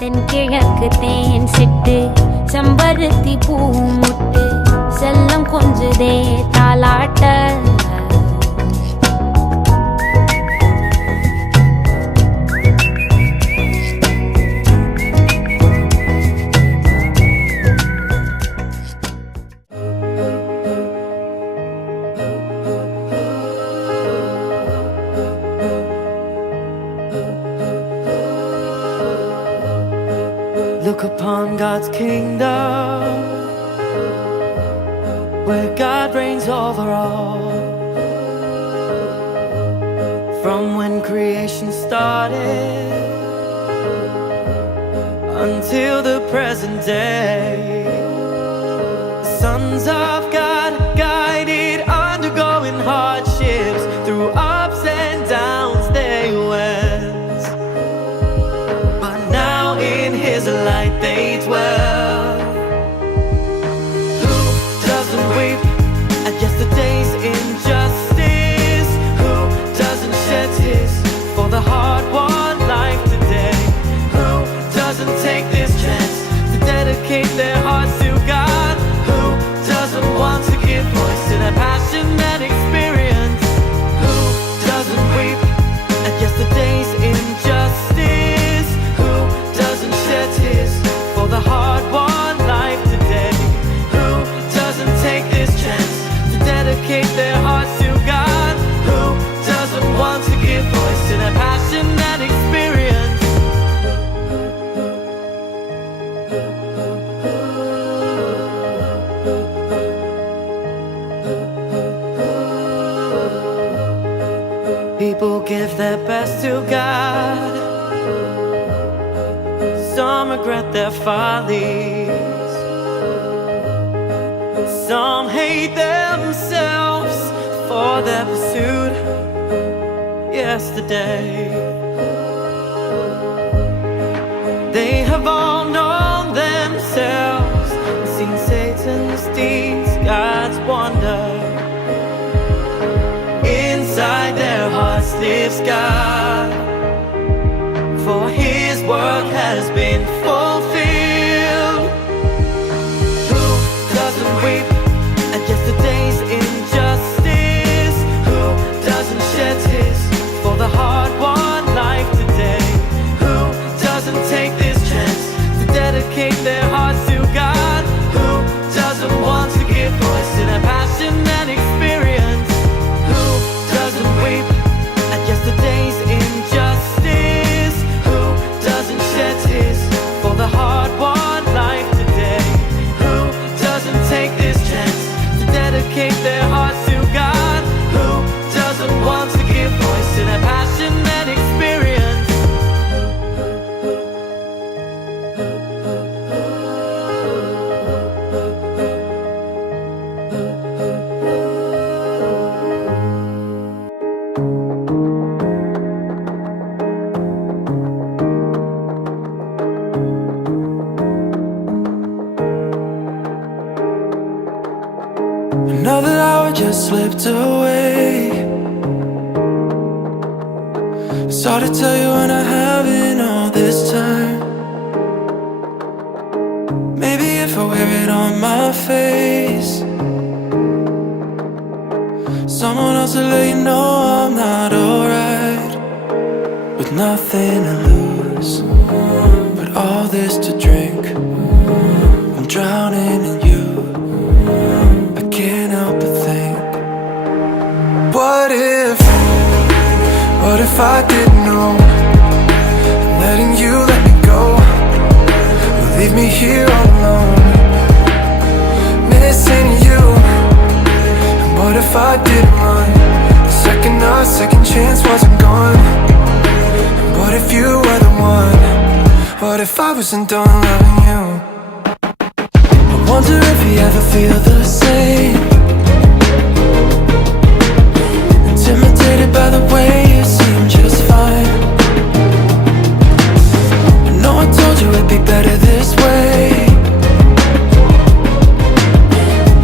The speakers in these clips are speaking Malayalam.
தென்கிழக்கு தேன் சிட்டு செம்பருத்தி பூவும் முட்டு செல்லம் கொஞ்சுதே தாலாட்ட. Look upon God's kingdom, where God reigns over all. From when creation started until the present day, the sons of God guided, undergoing hardships, through ups and downs they went. But now in His light they dwell. Who doesn't weep at yesterday's injustice? Who doesn't shed tears for the hard-won life today? Who doesn't take this chance to dedicate their hearts to God? Who doesn't want to give voice to their passion and experience? Who doesn't weep at yesterday's injustice? Who doesn't shed tears for the hard-won life today? Who doesn't take this chance to dedicate their hearts to God? Who doesn't want to give voice to their passion and experience? People give their best to God. Some regret their follies. Some hate themselves for their pursuit yesterday. They have all known themselves and seen Satan's deeds, God's wonder. Inside their hearts lives God, for His work has been fulfilled. Who doesn't weep at yesterday's injustice? Who doesn't shed tears for the hard-won life today? Who doesn't take this chance to dedicate their hearts to God? Who doesn't want to give voice to their passion and experience? Who doesn't weep at yesterday's injustice? Who doesn't shed tears for the hard-won life today? Who doesn't take this chance to dedicate their hearts to God? Who doesn't want to give voice to their passion and experience? Another hour just slipped away. It's hard to tell you when I haven't all this time. Maybe if I wear it on my face, someone else will let you know I'm not alright. With nothing to lose but all this to drink, I'm drowning in you. I can't help but think, what if I didn't know, and letting you let me go would leave me here all alone, missing you? And what if I didn't run the second our second chance wasn't gone? And what if you were the one? What if I wasn't done loving you? I wonder if you ever feel the same, intimidated by the way you seem just fine. I know I told you it'd be better this way.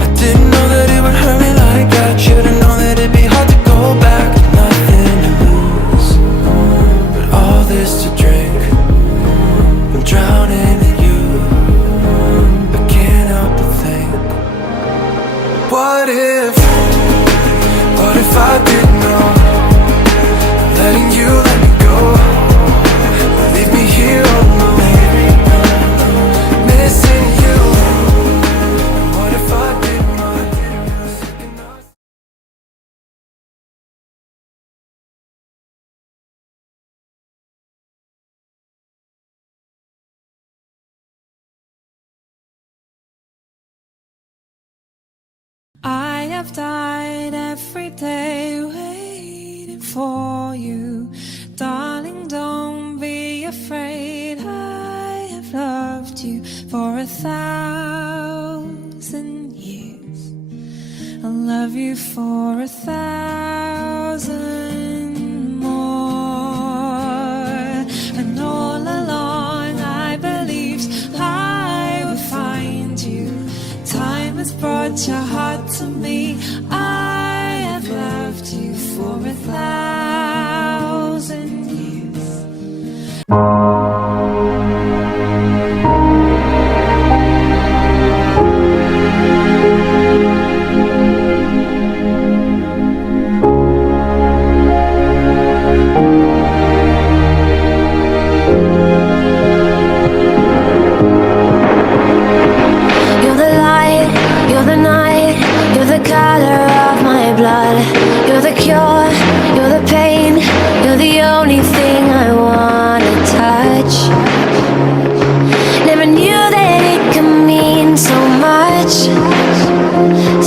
I didn't know that it would hurt me like that. Should've known that it'd be hard to go back. Nothing to lose but all this to drink. I'm drowning have died every day waiting for you. Darling, don't be afraid. I have loved you for 1,000 years. I'll love you for 1,000 more. And all along I believed I would find you. Time has brought your heart to me. I have loved you for 1,000 years. You're the light, you're the night, you're the color of my blood. You're the cure, you're the pain, you're the only thing I wanna touch. Never knew that it could mean so much,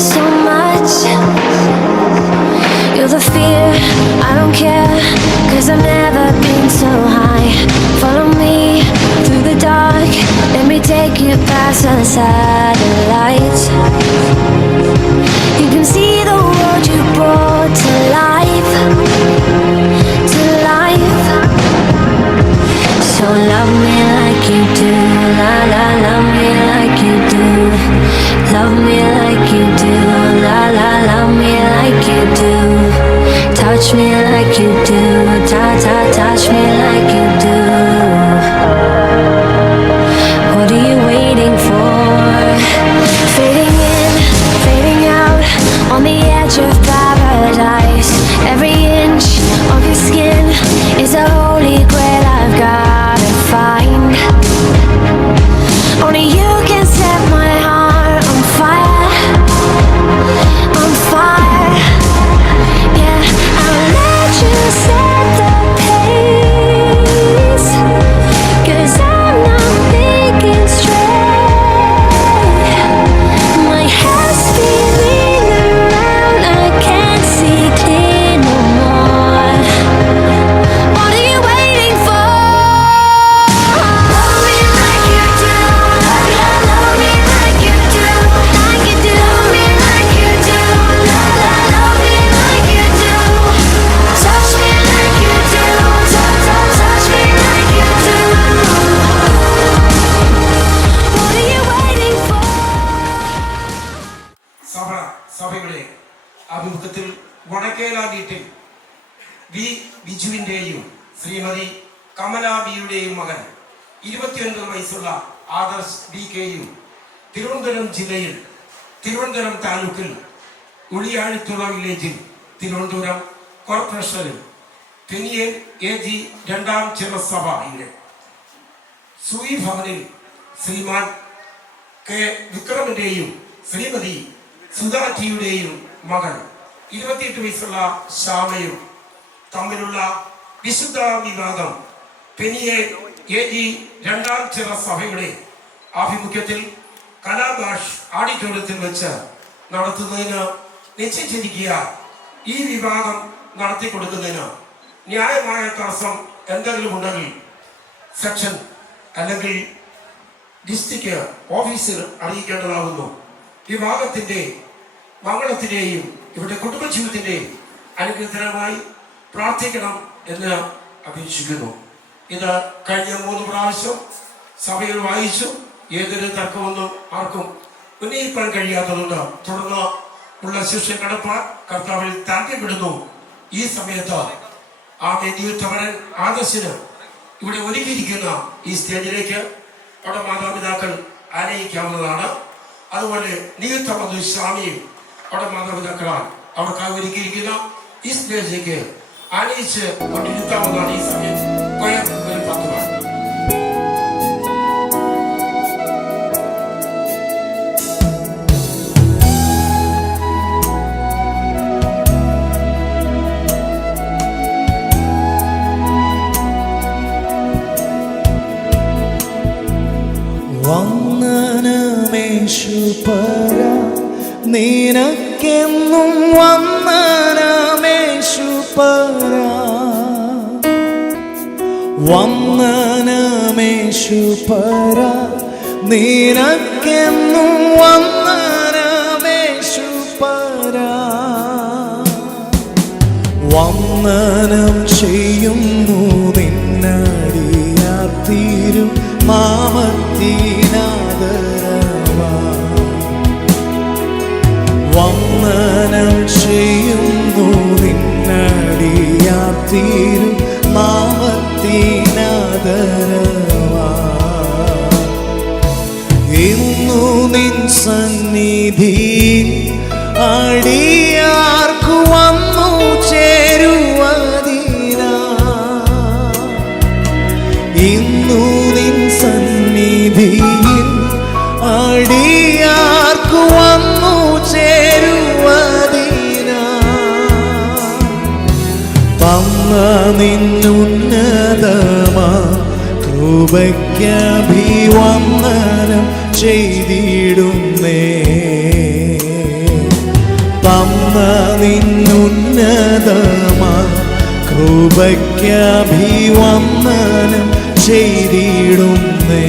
so much. You're the fear, I don't care, 'cause I've never been so high. Follow me through the dark, let me take you past the satellites. You can see the world you brought to life, to life. So love me like you do, la la, love me like you do. Love me like you do, la la, love me like you do. Touch me like you do, ta ta, touch me like you do. What are you waiting for? Fading in, fading out, on the edge of paradise. Every inch of your skin is a holy grail I've gotta find. Only you can set my heart on fire, on fire. Yeah, I'll let you set the pace, 'cause I'm not thinking straight. My head's spinning around, I can't see clear no more. What are you waiting for? Love me like you do, love me like you do, like you do. Love me like you do, love me like you do. Touch me like you do, touch me like you do. What are you waiting for? സഭയുടെ ആഭിമുഖ്യത്തിൽ വടക്കേല വീട്ടിൽ വി ബിജുവിൻ്റെയും ശ്രീമതി കമലാബിയുടെയും മകൻ 29 വയസ്സുള്ള ആദർശ് BKയും തിരുവനന്തപുരം ജില്ലയിൽ തിരുവനന്തപുരം താലൂക്കിൽ ഉളിയാഴിത്തുറ വില്ലേജിൽ തിരുവനന്തപുരം കോർപ്പറേഷനിൽ പെനിയൻ AG 2ാം ചെറുസഭയിലെ സൂയി ഭവനിൽ ശ്രീമാൻ കെ വിക്രമിൻ്റെയും ശ്രീമതി സുധാറ്റിയുടെയും മകൻ 28 വയസ്സുള്ള ശ്യാമയും തമ്മിലുള്ള വിശുദ്ധ വിവാദം പെനിയൻ AG 2ാം ചെറുസഭയുടെ ആഭിമുഖ്യത്തിൽ കലാഭാഷ് ഓഡിറ്റോറിയത്തിൽ വെച്ച് നടത്തുന്നതിന് നിശ്ചയിച്ചിരിക്കുക. ഈ വിവാദം നടത്തിക്കൊടുക്കുന്നതിന് ന്യായമായ തടസ്സം എന്തെങ്കിലും ഉണ്ടെങ്കിൽ സെക്ഷൻ അല്ലെങ്കിൽ ഡിസ്ട്രിക്ട് ഓഫീസിൽ അറിയിക്കേണ്ടതാകുന്നു. വിവാഹത്തിന്റെ മംഗളത്തിന്റെയും ഇവരുടെ കുടുംബജീവിതത്തിന്റെയും അനുഗ്രഹമായി പ്രാർത്ഥിക്കണം എന്ന് അപേക്ഷിക്കുന്നു. ഇത് കഴിഞ്ഞ 3 പ്രാവശ്യം സഭയിൽ വായിച്ചു. ഏതൊരു തർക്കമൊന്നും ആർക്കും ഉന്നയിക്കാൻ കഴിയാത്തതുകൊണ്ട് തുടർന്ന് ഉള്ള ശിക്ഷ കടപ്പാൻ കർത്താവിൽ താല്പര്യപ്പെടുന്നു. ഈ സമയത്ത് ആ നിയുക്തവരൻ ആദർശിന് ഇവിടെ ഒരുക്കിയിരിക്കുന്ന ഈ സ്റ്റേജിലേക്ക് അവിടെ മാതാപിതാക്കൾ ആനയിക്കാവുന്നതാണ്. അതുപോലെ നിയുക്തമധു സ്വാമിയും അവിടെ മാതാപിതാക്കളാൽ അവർക്കായി ഒരുക്കിയിരിക്കുന്ന ഈ സ്റ്റേജിലേക്ക് ആനയിച്ച് കൊണ്ടിരുത്താവുന്നതാണ്. ഈ സമയം കൊയർ ഒരു 10 വാർ. വന്ദനമേശുപര നിനക്ക് നിനക്കെന്നും വന്ദനമേശുപരാ, വന്ദനമേശുപരാ, നിനക്കെന്നും വന്ദനമേശുപരാ. വന്ദനം ചെയ്യുന്നു നിന്നടിയാർ തീരും നാമത്തിനാദരവാ. വന്ദനം ചെയ്യുന്നു നിന്നടിയാർ തീരും നാമത്തിനാദരവാ. ഇന്നു നിൻ സന്നിധിയിൽ അടിയാർക്കു വന്നു ചേരുവതിനാ, ഇന്നു നിൻ സന്നിധിയിൽ അടിയാർക്കു വന്നു ചേരുവതിനാ. തന്ന നിന്നുന്നതമാ കൃപയ്ക്കഭിവന്ദനം ചെയ്തിടുന്നേ. തന്ന നിന്നുന്നതമാ കൃപയ്ക്കഭിവന്ദനം ചെയ്തിടുന്നേ.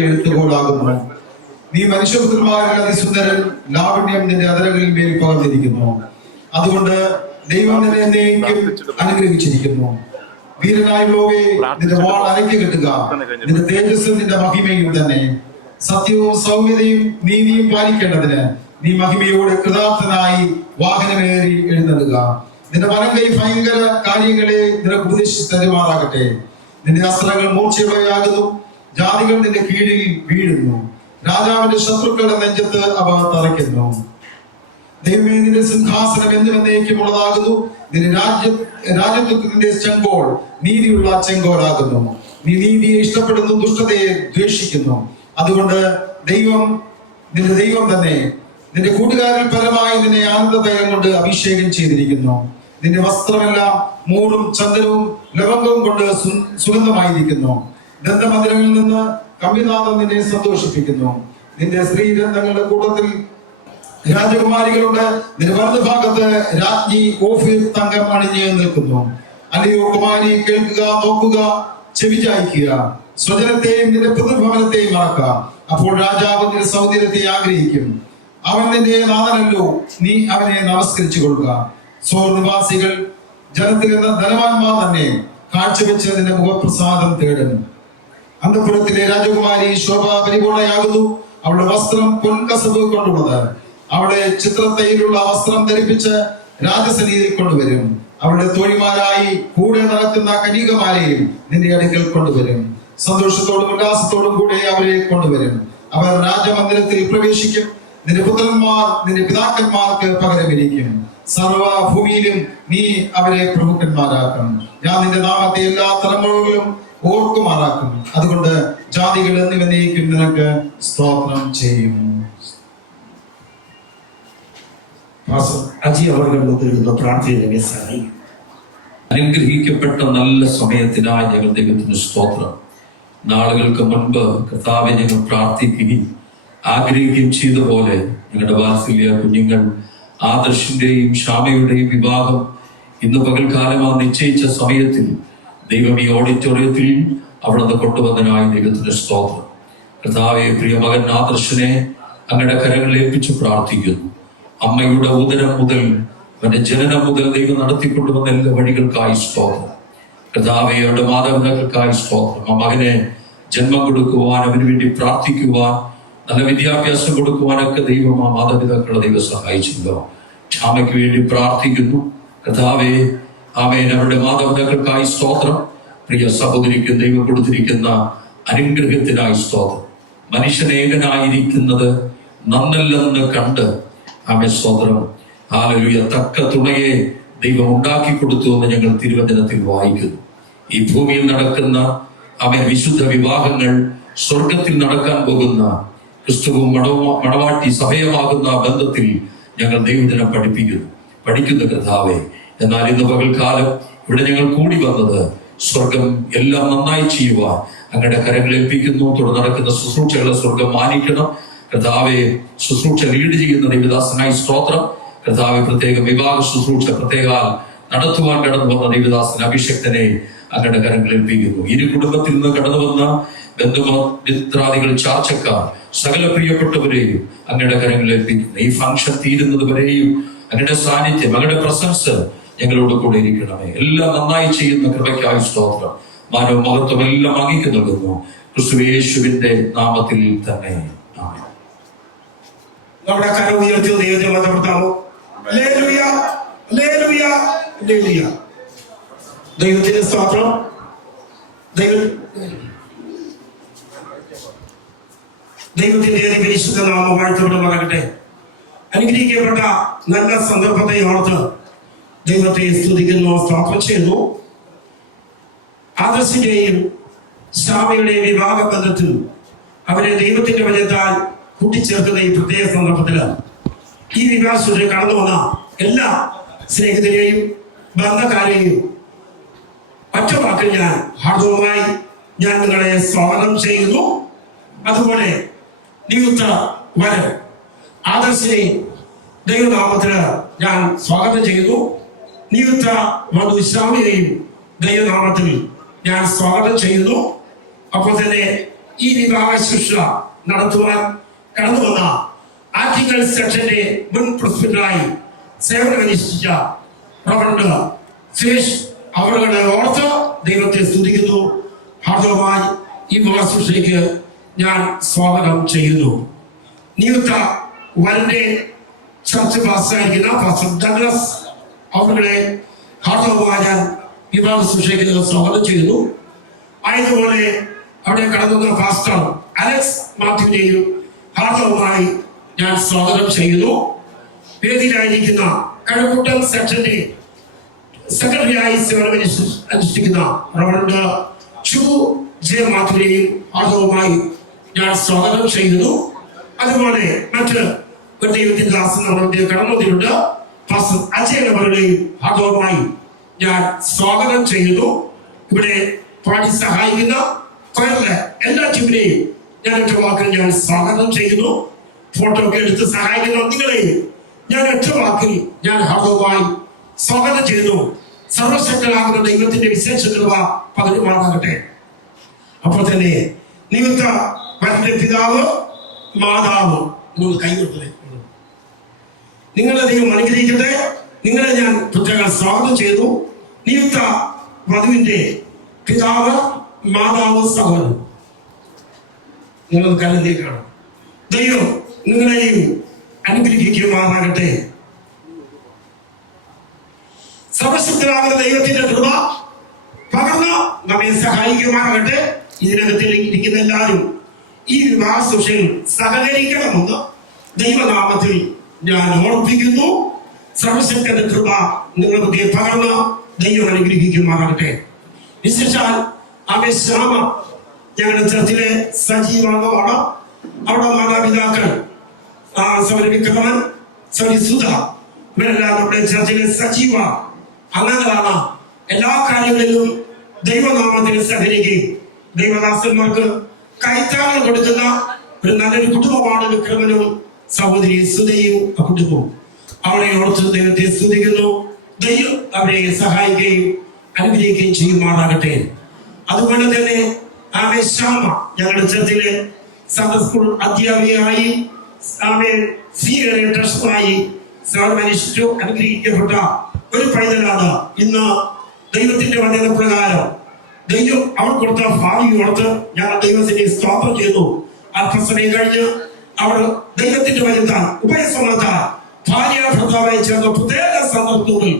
എഴുത്തുകോളാകുന്നു. നീ മനുഷ്യപുത്രന്മാരിൽ അതിസുന്ദരൻ, ലാവണ്യം നിന്റെ അതരകളിൽ മേൽ പകർന്നിരിക്കുന്നു. അതുകൊണ്ട് ദൈവം നിന്നെ എന്നേക്കും അനുഗ്രഹിച്ചിരിക്കുന്നു. വീരനായുള്ളവേ, നിന്റെ വാൾ അരയ്ക്ക് കെട്ടുക, നിന്റെ തേജസ്സും നിന്റെ മഹിമയും തന്നെ. സത്യവും സൗമ്യതയും നീതിയും പാലിക്കേണ്ടതിന് നീ മഹിമയോടെ കൃതാർത്ഥനായി വാഹനമേറി എഴുന്നള്ളുക. നിന്റെ വലം കൈ ഭയങ്കര കാര്യങ്ങളെ നിനക്ക് ഉപദേശിച്ച് തരുമാറാകട്ടെ. നിന്റെ അസ്ത്രങ്ങൾ മൂർച്ചയുള്ളവയാകുന്നു, ജാതികൾ നിന്റെ കീഴിൽ വീഴുന്നു, രാജാവിന്റെ ശത്രുക്കളുടെ നെഞ്ചത്ത് അവ തറയ്ക്കുന്നു. ദൈവമേ, നിന്റെ സിംഹാസനം എന്നും എന്നേക്കുമുള്ളതാകുന്നു. നിന്റെ രാജ്യത്വത്തിന്റെ ചെങ്കോൾ നീതിയുള്ള ചെങ്കോലാകുന്നു. നീ നീതിയെ ഇഷ്ടപ്പെടുന്നു, ദുഷ്ടതയെ ദ്വേഷിക്കുന്നു. അതുകൊണ്ട് നിന്റെ ദൈവം തന്നെ നിന്റെ കൂട്ടുകാരിൽ പരമായി നിന്നെ ആനന്ദതൈലം കൊണ്ട് അഭിഷേകം ചെയ്തിരിക്കുന്നു. നിന്റെ വസ്ത്രമെല്ലാം മൂടും ചന്ദനവും ലവംഗവും കൊണ്ട് സുഗന്ധമായിരിക്കുന്നു. ദന്തമന്ദിരങ്ങളിൽ നിന്ന് കമ്പിനാഥം നിന്നെ സന്തോഷിപ്പിക്കുന്നു. നിന്റെ സ്ത്രീരത്നങ്ങളുടെ കൂട്ടത്തിൽ രാജകുമാരികളുണ്ട്. നിന്റെ വലതുഭാഗത്ത് രാജ്ഞി ഓഫീർ തങ്കം അണിഞ്ഞ് നിൽക്കുന്നു. അല്ലയോ കുമാരി, കേൾക്കുക, നോക്കുക, ചെവിചായിക്കുക. സ്വജനത്തെയും നിന്റെ പിതൃഭവനത്തെയും മറക്കുക. അപ്പോൾ രാജാവ് നിന്റെ സൗന്ദര്യത്തെ ആഗ്രഹിക്കും. അവൻ നിന്റെ നാഥനല്ലോ, നീ അവനെ നമസ്കരിച്ചു കൊള്ളുക. സോർ നിവാസികൾ ജനത്തിൽ നിന്ന് ധനവാന്മാർ തന്നെ കാഴ്ചവെച്ച് നിന്റെ മുഖപ്രസാദം തേടും. അന്തഃപുരത്തിലെ രാജകുമാരി ശോഭ പരിപൂർണയാകുന്നു. അവളുടെ വസ്ത്രം പൊൻകസവ് കൊണ്ടുള്ളത്. അവളെ ചിത്രത്തയിലുള്ള വസ്ത്രം ധരിപ്പിച്ച് രാജസന്നിധിയിൽ കൊണ്ടുവരും. അവളുടെ തോഴിമാരായി കൂടെ നടക്കുന്ന കന്യകമാരെയും നിന്റെ അടുക്കൽ കൊണ്ടുവരും. സന്തോഷത്തോടും ഉല്ലാസത്തോടും കൂടെ അവരെ കൊണ്ടുവരും. അവർ രാജമന്ദിരത്തിൽ പ്രവേശിക്കും. നിന്റെ പുത്രന്മാർ നിന്റെ പിതാക്കന്മാർക്ക് പകരമിരിക്കും. സർവഭൂമിയിലും നീ അവരെ പ്രഭുക്കന്മാരാക്കും. ഞാൻ നിന്റെ നാമത്തെ എല്ലാ തലമുറകളിലും ഓർക്കുമാറാക്കും. അതുകൊണ്ട് ജാതികൾ എന്നിവനേക്കും നിനക്ക് സ്തോത്രം ചെയ്യും. അനുഗ്രഹിക്കപ്പെട്ട നല്ല സമയത്തിനായി ഞങ്ങൾ ദൈവത്തിന് സ്തോത്രം. നാളുകൾക്ക് മുൻപ് കർത്താവെ ഞങ്ങൾ പ്രാർത്ഥിക്കുകയും ആഗ്രഹിക്കുകയും ചെയ്ത പോലെ ഞങ്ങളുടെ വാത്സല്യ കുഞ്ഞുങ്ങൾ ആദർശിന്റെയും ക്ഷാമയുടെയും വിവാഹം ഇന്ന് പകൽക്കാലം ആ നിശ്ചയിച്ച സമയത്തിൽ ദൈവം ഈ ഓഡിറ്റോറിയത്തിൽ അവിടുന്ന് കൊണ്ടുവന്നതിനായി ദൈവത്തിന് സ്തോത്രം. കർത്താവെ, പ്രിയ മകൻ ആദർശനെ അങ്ങയുടെ കരങ്ങളിൽ ഏൽപ്പിച്ച് പ്രാർത്ഥിക്കുന്നു. അമ്മയുടെ ഉദരം മുതൽ അവന്റെ ജനനം മുതൽ ദൈവം നടത്തിക്കൊണ്ടുവന്ന എല്ലാ വഴികൾക്കായി സ്തോത്രം. കർത്താവെ, അവരുടെ മാതാപിതാക്കൾക്കായി സ്തോത്രം. ആ മകനെ ജന്മം കൊടുക്കുവാൻ, അവന് വേണ്ടി പ്രാർത്ഥിക്കുവാൻ, നല്ല വിദ്യാഭ്യാസം കൊടുക്കുവാനൊക്കെ ദൈവം ആ മാതാപിതാക്കളെ ദൈവം സഹായിച്ചല്ലോ. ക്ഷാമയ്ക്ക് വേണ്ടി പ്രാർത്ഥിക്കുന്നു. കർത്താവെ, ആമേൻ. അവരുടെ മാതാപിതാക്കൾക്കായി സ്തോത്രം. പ്രിയ സഹോദരിക്ക് ദൈവം കൊടുത്തിരിക്കുന്ന അനുഗ്രഹത്തിനായി സ്തോത്രം. മനുഷ്യനേകനായിരിക്കുന്നത് നന്നല്ലെന്ന് കണ്ട് ആമേ സ്തോത്രം. ഹല്ലേലൂയ. തക്ക തുണയെ ദൈവം ഉണ്ടാക്കി കൊടുത്തു എന്ന് ഞങ്ങൾ തിരുവചനത്തിൽ വായിക്കുന്നു. ഈ ഭൂമിയിൽ നടക്കുന്ന ആമേൻ വിശുദ്ധ വിവാഹങ്ങൾ സ്വർഗത്തിൽ നടക്കാൻ പോകുന്ന ക്രിസ്തുവും മണവാട്ടി സഭയമാകുന്ന ബന്ധത്തിൽ ഞങ്ങൾ ദൈവദിനം പഠിക്കുന്ന കർത്താവേ. എന്നാൽ ഇന്ന് പകൽക്കാലം ഇവിടെ ഞങ്ങൾ കൂടി വന്നത് സ്വർഗം എല്ലാം നന്നായി ചെയ്യുവാൻ അങ്ങയുടെ കരങ്ങൾ ഏൽപ്പിക്കുന്നു. തുടർന്ന് നടക്കുന്ന ശുശ്രൂഷകളെ സ്വർഗം മാനിക്കണം. കർത്താവെ ശുശ്രൂഷ ലീഡ് ചെയ്യുന്ന ദൈവദാസനായി സ്തോത്രം. കർത്താവെ പ്രത്യേക വിവാഹ ശുശ്രൂഷ പ്രത്യേക നടത്തുവാൻ കടന്നു വന്ന ദൈവദാസൻ അഭിഷക്തനെ അങ്ങയുടെ കരങ്ങളിൽ ഏൽപ്പിക്കുന്നു. ഇരു കുടുംബത്തിൽ നിന്ന് കടന്നു വന്ന ബന്ധുമിത്രാദികൾ, ചാർച്ചക്കാർ, സകല പ്രിയപ്പെട്ടവരെയും അങ്ങയുടെ കരങ്ങളിൽ ഏൽപ്പിക്കുന്നു. ഈ ഫംഗ്ഷൻ തീരുന്നത് വരെയും അങ്ങയുടെ സാന്നിധ്യം, അങ്ങയുടെ പ്രസൻസ് ഞങ്ങളോട് കൂടെ ഇരിക്കണമേ. എല്ലാം നന്നായി ചെയ്യുന്ന കൃപയ്ക്കായി സ്തോത്രം. മാനവ മഹത്വം എല്ലാം അങ്ങേക്ക് നൽകുന്നു. ക്രിസ്തുയേശുവിന്റെ നാമത്തിൽ തന്നെ ആമേൻ. നമ്മുടെ കരം ഉയർത്തി ദൈവത്തെ മഹത്വപ്പെടുത്താമോ? Hallelujah, hallelujah, hallelujah. ദൈവത്തിന്റെ സ്തോത്രം. ദൈവത്തിന്റെ പരിശുദ്ധ നാമം വാഴ്ത്തപ്പെടുമാറാകട്ടെ. അനുഗ്രഹിക്കപ്പെട്ട നല്ല സന്ദർഭത്തെ ഓർത്ത് ദൈവത്തെ സ്തുതിക്കുന്നു, സ്തോത്രം ചെയ്യുന്നു. ആദർശിന്റെയും ശ്യാമയുടെയും വിവാഹ ബന്ധത്തിൽ അവരെ ദൈവത്തിന്റെ വചനത്താൽ കൂട്ടിച്ചേർക്കുന്ന ഈ പ്രത്യേക സന്ദർഭത്തില് ഈ വിവാഹത്തിൽ കടന്നു വന്ന എല്ലാ സ്നേഹിതരെയും ബന്ധക്കാരെയും ഒറ്റ വാക്കിൽ ഞാൻ ഹാർദവമായി നിങ്ങളെ സ്വാഗതം ചെയ്യുന്നു. അതുപോലെ നിയുക്ത വരൻ ആദർശിനെ ദൈവനാമത്തില് ഞാൻ സ്വാഗതം ചെയ്യുന്നു. നിയുക്ത വധു ശ്യാമയെയും ദൈവനാമത്തിൽ ഞാൻ സ്വാഗതം ചെയ്യുന്നു. അപ്പോൾ തന്നെ ഈ വിവാഹ ശുശ്രൂഷ നടത്തുവാൻ കടന്നു വന്ന ആർട്ടിക്കൽ സെക്ഷന്റെ മുൻ പ്രസിഡന്റായി സേവനമനുഷ്ഠിച്ച റവറൻഡ് സുരേഷ് അവരുടെ ഓർത്ത് ദൈവത്തെ സ്തുതിക്കുന്നു. ഹാർദവമായി ഈ വിവാഹ ശുശ്രൂഷയ്ക്ക് ഞാൻ സ്വാഗതം ചെയ്യുന്നു. നിയുക്ത വരന്റെ ചർച്ച് പാസ്റ്ററായിരിക്കുന്ന പാസ്റ്റർ ഡഗ്ലസ് അവരുടെ ഹാർദവമായി ഞാൻ വിവാഹ ശുശ്രൂഷയ്ക്ക് സ്വാഗതം ചെയ്യുന്നു. ആയതുപോലെ അവിടെ കടന്നുവന്ന പാസ്റ്റർ അലക്സ് മാത്യുവിനെയും ഹാർദവമായി ഞാൻ സ്വാഗതം ചെയ്യുന്നു. വേദിയിലായിരിക്കുന്ന കഴക്കൂട്ടം സെക്ഷന്റെ സെക്രട്ടറിയായി സേവനമനുഷ്ഠിക്കുന്ന റവറൻഡ് ചു ജെ മാത്യുവിനെയും ഹാർദവമായി ഞാൻ സ്വാഗതം ചെയ്യുന്നു. അതുപോലെ മറ്റ് ഒരു ദൈവത്തിന്റെ ദാസൻ നമ്മുടെ കടന്നു വന്നിട്ടുണ്ട്. പാസ്റ്റർ അജയൻ അവരുടെയും ഹാർദവമായി ഞാൻ സ്വാഗതം ചെയ്യുന്നു. ഇവിടെ പാടി സഹായിക്കുന്ന കൊയറിലെ എല്ലാ ടീമിനെയും ഞാൻ ഒറ്റ വാക്കിൽ ഞാൻ സ്വാഗതം ചെയ്യുന്നു. ഫോട്ടോ ഒക്കെ എടുത്ത് സഹായിക്കുന്ന നിങ്ങളെയും ഞാൻ ഒറ്റ വാക്കിൽ ഞാൻ ഹാർദവമായി സ്വാഗതം ചെയ്യുന്നു. സർവശക്തനാകുന്ന ദൈവത്തിന്റെ വിശേഷ കൃപ പകരുമാറാകട്ടെ. അപ്പോൾ തന്നെ നിയുക്ത വരന്റെ പിതാവ്, മാതാവ്, നിങ്ങൾ കൈകൊടുത്തേ, നിങ്ങളെ ദൈവം അനുഗ്രഹിക്കട്ടെ. നിങ്ങളെ ഞാൻ പ്രത്യേകം സ്വാഗതം ചെയ്തു. നിയുക്ത വധുവിന്റെ പിതാവ്, മാതാവ്, സഹോദരൻ, നിങ്ങൾ കലന്തേക്കാണ്. ദൈവം നിങ്ങളെയും അനുഗ്രഹിക്കുമാറാകട്ടെ. സർവശക്തനാകുന്ന ദൈവത്തിന്റെ കൃപ പകർന്ന് നമ്മെ സഹായിക്കുമാറാകട്ടെ. ഇതിനകത്തിൽ ഇരിക്കുന്ന എല്ലാവരും ഈ വിവാഹ ശുശ്രൂഷയിൽ സഹകരിക്കണമെന്ന് ദൈവനാമത്തിൽ ഞാൻ ഓർപ്പിക്കുന്നു. സർവശക്തന്റെ കൃപ നിങ്ങൾക്ക് പകർന്ന് ദൈവം അനുഗ്രഹിക്കുമാറാകട്ടെ. വിശേഷാൽ ആമേ ശ്യാമ ഞങ്ങളുടെ ചർച്ചിലെ സജീവാംഗമാണ്. അവിടെ മാതാപിതാക്കൾ വിക്രമൻ, സുധ, ഇവരെല്ലാം നമ്മുടെ ചർച്ചിലെ സജീവ അംഗങ്ങളാണ്. എല്ലാ കാര്യങ്ങളിലും ദൈവനാമത്തിന് സഹകരിക്കുകയും ദൈവദാസന്മാർക്ക് കൈത്താങ്ങൾ കൊടുക്കുന്ന ഒരു നല്ലൊരു കുടുംബമാണ് വിക്രമനും സഹോദരി സുധയും കുടുംബവും. അവരെ ഓർത്ത് ദൈവത്തെ സ്തുതിക്കുന്നു. ദൈവം അവരെ സഹായിക്കുകയും അനുഗ്രഹിക്കുകയും ചെയ്യുമാറാകട്ടെ. അതുപോലെ തന്നെ ആമേ ശ്യാമ ഞങ്ങളുടെ ചർച്ചിലെ സൺഡേ സ്കൂൾ അധ്യാപികയായി ട്രസ്റ്റായി സേവനമനുഷ്ഠിച്ചു അനുഗ്രഹിക്കപ്പെട്ട ഒരു പൈതലാണ്. ഇന്ന് ദൈവത്തിന്റെ വചന പ്രകാരം ദൈവം അവർ കൊടുത്ത ഭാവി ഓർത്ത് ഞങ്ങൾ ദൈവത്തിന്റെ സ്തോത്രം ചെയ്തു. അല്പസമയം കഴിഞ്ഞ് അവർ ദൈവത്തിന്റെ വചനത്താൽ ഉഭയസമ്മതാൽ ഭാര്യ ഭർത്താവായി ചേർന്ന പ്രത്യേക സന്ദർഭങ്ങളിൽ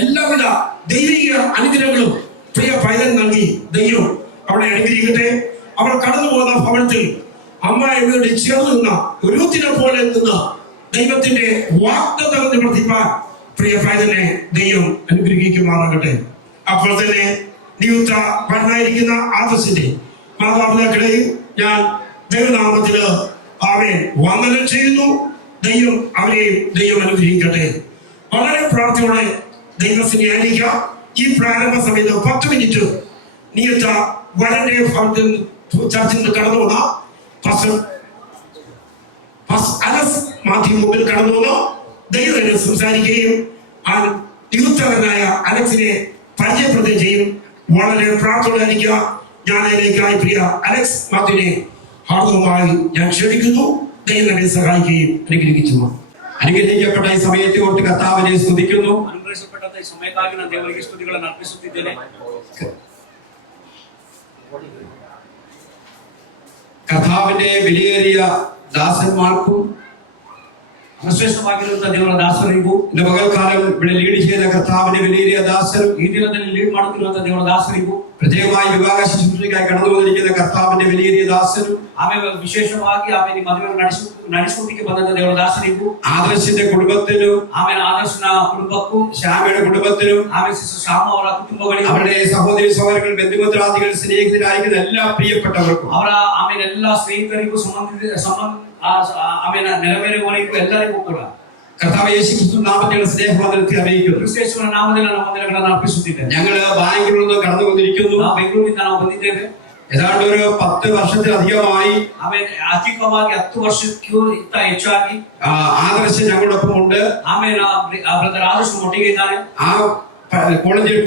എല്ലാവിധ ദൈവിക അനുഗ്രഹങ്ങളും പ്രിയ പൈതൽ നൽകി ദൈവം അവളെ അനുഗ്രഹിക്കട്ടെ. അവൾ കടന്നു പോകുന്ന ഭവനത്തിൽ അമ്മായിയോട് ചേർന്ന് നിന്ന ഒരുത്തിനെ പോലെ നിന്ന് ദൈവത്തിന്റെ വാഗ്ദത്തം നിവർത്തിപ്പാൻ പ്രിയ പൈതലിനെ ദൈവം അനുഗ്രഹിക്കുമാറാകട്ടെ. അപ്പോൾ തന്നെ നിയുക്ത വരനായിരിക്കുന്ന ആദർശിന്റെ മാതാപിതാക്കളെയും ഞാൻ ദൈവനാമത്തില് അവരെ വന്ദനം ചെയ്യുന്നു. ദൈവം അവരെയും ദൈവം അനുഗ്രഹിക്കട്ടെ. വളരെ പ്രാർത്ഥനയോടെ ദൈവത്തിനെ ആയിരിക്കാം. ഈ പ്രാരംഭ സമയത്ത് 10 മിനിറ്റ് നിയുക്ത വരന്റെ ഭവനത്തിൽ ചർച്ചിൽ നിന്ന് കടന്നു വന്ന പാസ്റ്റർ അനസ് മാത്യു മുമ്പിൽ കടന്നു വന്നു ദൈവം സംസാരിക്കുകയും ആ യുവത്തവനായ അലക്സിനെ പരിചയപ്പെടുകയും ചെയ്യും. വളരെ പ്രാർത്ഥനയായിരിക്കുക. ഞാൻ അതിലേക്കായി പ്രിയ അലക്സ് മാത്യുവിനെ ഹാർദവമായി ഞാൻ ക്ഷണിക്കുന്നു. ദൈവം എന്നെ സഹായിക്കുകയും അനുഗ്രഹിച്ചു. അനുഗ്രഹിക്കപ്പെട്ട ഈ സമയത്തെ കൊണ്ട് കർത്താവിനെ സ്തുതിക്കുന്നു. ಅನುಗ್ರಹಿಸಲ್ಪಟ್ಟ ಈ ಸಮಯಕ್ಕಾಗಿ ನಾನು ದೇವರಿಗೆ ಸ್ತುತಿಗಳನ್ನು ಅರ್ಪಿಸುತ್ತಿದ್ದೇನೆ. കർത്താവിന്റെ വിലയേറിയ ദാസന്മാർക്കും ಶ್ರೇಷ್ಠವಾಗಿರುವಂತಹ ದೇವರ ದಾಸರಿಗೂ ഇന്ന് പകൽക്കാലം ഇവിടെ ലീഡ് ചെയ്ത കർത്താവിന്റെ വിലയേറിയ ദാസരും ಈ ದಿನದಲ್ಲಿ ಲೀಡ್ ಮಾಡುತ್ತಿರುವಂತಹ ದೇವರ ದಾಸರಿಗೂ പ്രത്യേകമായി വിവാഹ ശുശ്രൂഷയ്ക്കായി കടന്നു വന്നിരിക്കുന്ന കർത്താവിന്റെ വിലയേറിയ ദാസനും ಆಮೇಲೆ ವಿಶೇಷವಾಗಿ ಆಮೇಲೆ ಈ ಮದುವೆ ನಡೆಸುವುದಕ್ಕೆ ಬಂದಂತಹ ದೇವರ ದಾಸರಿಗೂ ആദർശിന്റെ കുടുംബത്തിനും ಆಮೇಲೆ ಆದರ್ಶನ ಕುಟುಂಬಕ್ಕೂ ശ്യാമയുടെ കുടുംബത്തിനും ಆಮೇಲೆ ಸಿಸ್ಟರ್ ಶ್ಯಾಮ ಅವರ ಕುಟುಂಬಗಳಿಗೂ അവരുടെ സഹോദരി സഹോദരങ്ങൾ ബന്ധുമിത്രാദികൾ സ്നേഹിതരായിരിക്കുന്ന എല്ലാ പ്രിയപ്പെട്ടവർക്കും ಅವರ ಆಮೇಲೆ ಎಲ್ಲಾ ಸ್ನೇಹಿತರಿಗೂ ಆಮೇಲೆ ನೆರವೇರುವವರಿಗೂ ಎಲ್ಲರಿಗೂ ಕೂಡ കർത്താവ് യേശു ക്രിസ്തു നാമത്തിൽ സ്നേഹവന്ദനത്തെ അറിയിക്കുന്നു. ಕ್ರಿಸ್ತೇಶ್ವರ ನಾಮದಲ್ಲಿ ನಮ್ಮ ವಂದನೆಗಳನ್ನು ಅರ್ಪಿಸುತ್ತಿದ್ದೇನೆ. ഞങ്ങള് ബാംഗ്ലൂരിൽ നിന്ന് കടന്നു വന്നിരിക്കുന്നു. ನಾವು ಬೆಂಗಳೂರಿನಿಂದ ನಾವು ಬಂದಿದ್ದೇವೆ. ഏതാണ്ട് ഒരു 10 വർഷത്തിലധികമായി ಆಮೇಲೆ ಅಧಿಕವಾಗಿ 10 ವರ್ಷಕ್ಕೂ ಇಂತ ಹೆಚ್ಚಾಗಿ ആദർശ് ഞങ്ങളോടൊപ്പം ഉണ്ട്. ಆಮೇಲೆ ಬ್ರದರ್ ಆದರ್ಶ್ ಒಟ್ಟಿಗೆ ಇದ್ದಾನೆ. ആ കോളേജിൽ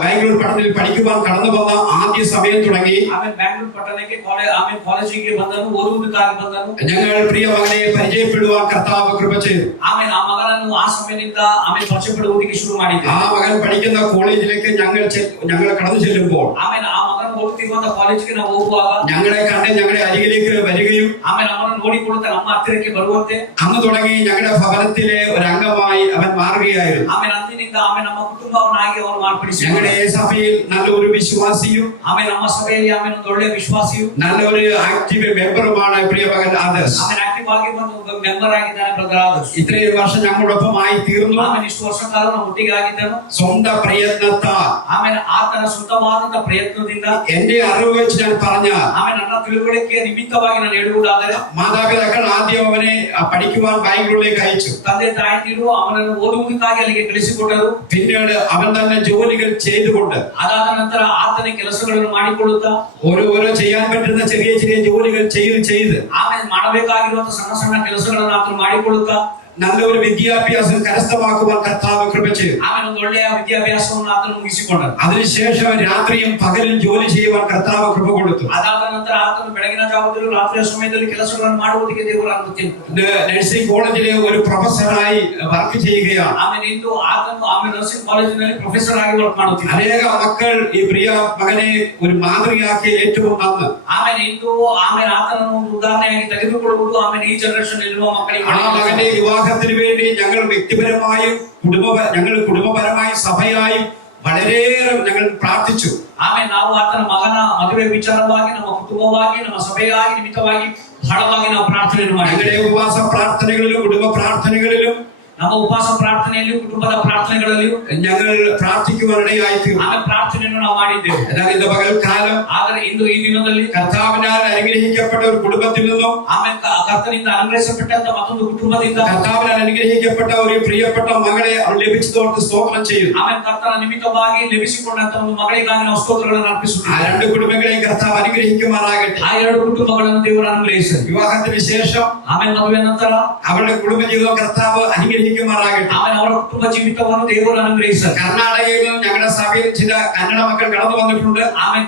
ബാംഗ്ലൂർ പഠനത്തിൽ പഠിക്കുവാൻ കടന്നു വന്ന ആദ്യ സമയം തുടങ്ങി ಆಮೇಲೆ ಬ್ಯಾಂಗ್ಳೂರ್ ಪಟ್ಟಣಕ್ಕೆ ಆಮೇಲೆ ಕಾಲೇಜಿಗೆ ಬಂದನು, ಓದುವುದಕ್ಕಾಗಿ ಬಂದನು. ഞങ്ങൾ പ്രിയ മകനെ പരിചയപ്പെടുവാൻ കർത്താവ് കൃപ ചെയ്തു. ಆಮೇಲೆ ಆ ಮಗನನ್ನು ಆ ಸಮಯದಿಂದ ಆಮೇಲೆ ಪರಿಚಯಪಡುವುದಕ್ಕೆ ಶುರು ಮಾಡಿದ್ದೆ. ആ മകൻ പഠിക്കുന്ന കോളേജിലേക്ക് ഞങ്ങൾ കടന്നു ചെല്ലുമ്പോൾ ಆಮೇಲೆ ಆ ಮಗನ ಓದುತ್ತಿರುವಂತಹ ಕಾಲೇಜಿಗೆ ನಾವು ಹೋಗುವಾಗ ഞങ്ങളെ കണ്ട് ഞങ്ങളുടെ അരികിലേക്ക് വരികയും ಆಮೇಲೆ ಅವನನ್ನು ನೋಡಿಕೊಳ್ಳುತ್ತಾ ನಮ್ಮ ಹತ್ತಿರಕ್ಕೆ ಬರುವಂತೆ അന്ന് തുടങ്ങി ഞങ്ങളുടെ ഭവനത്തിലെ ഒരു അംഗമായി അവൻ മാറുകയായിരുന്നു. ಆಮೇಲೆ ಅಂದಿನಿಂದ ಆಮೇಲೆ ನಮ್ಮ ಕುಟುಂಬವನ್ನಾಗಿ ಅವನು ಮಾರ್ಪಡಿಸಿ ഞങ്ങളുടെ സഭയിൽ നല്ലൊരു വിശ്വാസിയും ಆಮೇಲೆ ನಮ್ಮ ಸಭೆಯಲ್ಲಿ ಆಮೇಲೆ ಒಂದು ಒಳ್ಳೆಯ ವಿಶ್ವಾಸಿಯು നല്ലൊരു ആക്റ്റീവ് മെമ്പറുമാണ് പ്രിയ മകൻ ആദർശ്. ಆಮೇಲೆ ಆಕ್ಟಿವ್ ಆಗಿ ಒಂದು ಮೆಂಬರ್ ಆಗಿದ್ದಾನೆ ಬ್ರದರ್ ಆದರ್ಶ್. ഇത്രയും വർഷം ഞങ്ങളോടൊപ്പമായി തീർന്നു. ಆಮೇಲೆ ಇಷ್ಟು ವರ್ಷ ಕಾಲ ನಾವು ಒಟ್ಟಿಗೆ ಆಗಿದ್ದನು. സ്വന്തം പ്രയത്നത്താൽ ಆಮೇಲೆ ಆತನ ಸ್ವಂತವಾದಂತಹ ಪ್ರಯತ್ನದಿಂದ എന്റെ അറിവ് വെച്ച് ഞാൻ പറഞ്ഞാൽ ಆಮೇಲೆ ನನ್ನ ತಿಳುವಳಿಕೆಯ ನಿಮಿತ್ತವಾಗಿ ನಾನು ಹೇಳುವುದಾದರೆ മാതാപിതാക്കൾ ആദ്യം അവനെ പഠിക്കുവാൻ ബാംഗ്ലൂരിലേക്ക് അയച്ചു. ತಂದೆ ತಾಯಿಯರು ಅವನನ್ನು ಓದುವುದಕ್ಕಾಗಿ ಅಲ್ಲಿಗೆ ಕಳಿಸಿಕೊಟ್ಟರು. പിന്നീട് അവൻ തന്നെ ജോലികൾ ചെയ്തുകൊണ്ട് ಅದಾದ ನಂತರ ಆತನ ಕೆಲಸಗಳನ್ನು ಮಾಡಿಕೊಳ್ಳುತ್ತಾ ഓരോ ചെയ്യാൻ പറ്റുന്ന ചെറിയ ചെറിയ ജോലികൾ ചെയ്ത് ಆಮೇಲೆ ಮಾಡಬೇಕಾಗಿರುವಂತಹ ಸಣ್ಣ ಸಣ್ಣ ಕೆಲಸಗಳನ್ನು ಆತನು ಮಾಡಿಕೊಳ್ಳುತ್ತಾ നല്ലൊരു വിദ്യാഭ്യാസം കരസ്ഥമാക്കുവാൻ കർത്താവ് കൃപ ചെയ്തു. ಆಮೇಲೆ ಒಂದು ಒಳ್ಳೆಯ ವಿದ್ಯಾಭ್ಯಾಸವನ್ನು ಆತನು ಮುಗಿಸಿಕೊಂಡನು. അതിനുശേഷം രാത്രിയും പകലും ജോലി ചെയ്യുവാൻ കർത്താവ് കൃപ കൊടുത്തു. ಅದಾದ ನಂತರ ಆತನು ಬೆಳಗಿನ ಜಾವದಲ್ಲೂ ರಾತ್ರಿಯ ಸಮಯದಲ್ಲಿ ಕೆಲಸಗಳನ್ನು ಮಾಡುವುದಕ್ಕೆ ದೇವರು ಅನುಮತಿ ಕೊಟ್ಟನು. നഴ്സിംഗ് കോളേജിലെ ഒരു പ്രൊഫസറായി വർക്ക് ചെയ്യുകയാണ്. ಆಮೇಲೆ ಇಂದು ಆತನು ಆಮೇಲೆ ನರ್ಸಿಂಗ್ ಕಾಲೇಜಿನಲ್ಲಿ ಪ್ರೊಫೆಸರ್ ಆಗಿ ವರ್ಕ್ ಮಾಡುತ್ತಿದ್ದಾನೆ. അനേക മക്കൾ ഈ പ്രിയ മകനെ ഒരു മാതൃകയാക്കി ഏറ്റവും നന്ന്. ಆಮೇಲೆ ಇಂದು ಆಮೇಲೆ ಆತನನ್ನು ಒಂದು ಉದಾಹರಣೆಯಾಗಿ ತೆಗೆದುಕೊಳ್ಳುವುದು ಆಮೇಲೆ ಈ ಜನರೇಷನ್ ಇರುವ ಮಕ್ಕಳಿಗೆ ആ മകന്റെ വിവാഹത്തിന് വേണ്ടി ഞങ്ങൾ വ്യക്തിപരമായും കുടുംബപരമായും സഭയായും വളരെയേറെ ഞങ്ങൾ പ്രാർത്ഥിച്ചു. ಆಮೇಲೆ ನಾವು ಆತನ ಮಗನ ಮದುವೆ ವಿಚಾರವಾಗಿ ನಮ್ಮ ಕುಟುಂಬವಾಗಿ ನಮ್ಮ ಸಭೆಯಾಗಿ ನಿಮಿತ್ತವಾಗಿ ಬಹಳವಾಗಿ ನಾವು ಪ್ರಾರ್ಥನೆಯನ್ನು ಮಾಡಿ ഞങ്ങളുടെ ഉപവാസ പ്രാർത്ഥനകളിലും കുടുംബ പ്രാർത്ഥനകളിലും ನಮ್ಮ ಉಪವಾಸ ಪ್ರಾರ್ಥನೆಯಲ್ಲಿಯೂ ಕುಟುಂಬದ ಪ್ರಾರ್ಥನೆಗಳಲ್ಲಿಯೂ ഞങ്ങൾ പ്രാർത്ഥിക്കുവാനിടയായി തീർന്നു. ಆಮೇಲೆ ಪ್ರಾರ್ಥನೆಯನ್ನು ನಾವು ಮಾಡಿದ್ದೇವೆ. എന്നാൽ ഇന്ന് പകൽക്കാലം ಆದರೆ ಇಂದು ಈ ದಿನದಲ್ಲಿ കർത്താവിനാൽ അനുഗ്രഹിക്കപ്പെട്ട ഒരു കുടുംബത്തിൽ നിന്നും ಆಮೇಲೆ ಕರ್ತನಿಂದ ಅನುಗ್ರಹಿಸಲ್ಪಟ್ಟಂತ ಮತ್ತೊಂದು ಕುಟುಂಬದಿಂದ കർത്താവിനാൽ അനുഗ്രഹിക്കപ്പെട്ട ഒരു പ്രിയപ്പെട്ട മകളെ അവൾ ലഭിച്ചതോർത്ത് സ്തോത്രം ചെയ്യുന്നു. ಆಮೇಲೆ ಕರ್ತನ ನಿಮಿತ್ತವಾಗಿ ಲಭಿಸಿಕೊಂಡಂತ ಒಂದು ಮಗಳಿಗಾಗಿ ನಾವು ಸ್ತೋತ್ರಗಳನ್ನು ആ ಅರ್ಪಿಸುತ್ತೇವೆ. രണ്ട് കുടുംബങ്ങളെയും കർത്താവ് അനുഗ്രഹിക്കുമാറാകട്ടെ. ಆ ಎರಡು കുಟುಂಬಗಳನ್ನು ದೇವರು ಅನುಗ್ರಹಿಸಲಿ. വിവാഹത്തിന് ശേഷം ಆಮೇಲೆ ಮದುವೆ ನಂತರ അവരുടെ കുടുംബജീവിതം കർത്താവ് അനുഗ്രഹിക്കുമാറാകട്ടെ. ಆಮೇಲೆ ಅವರ ಕುಟುಂಬ ಜೀವಿತವನ್ನು ದೇವರು ಅನುಗ್ರಹಿಸಲಿ. കർണാടകയിൽ നിന്നും ഞങ്ങളുടെ സഭയിൽ ചില കന്നഡ മക്കൾ കടന്നു വന്നിട്ടുണ്ട്. ಆಮೇಲೆ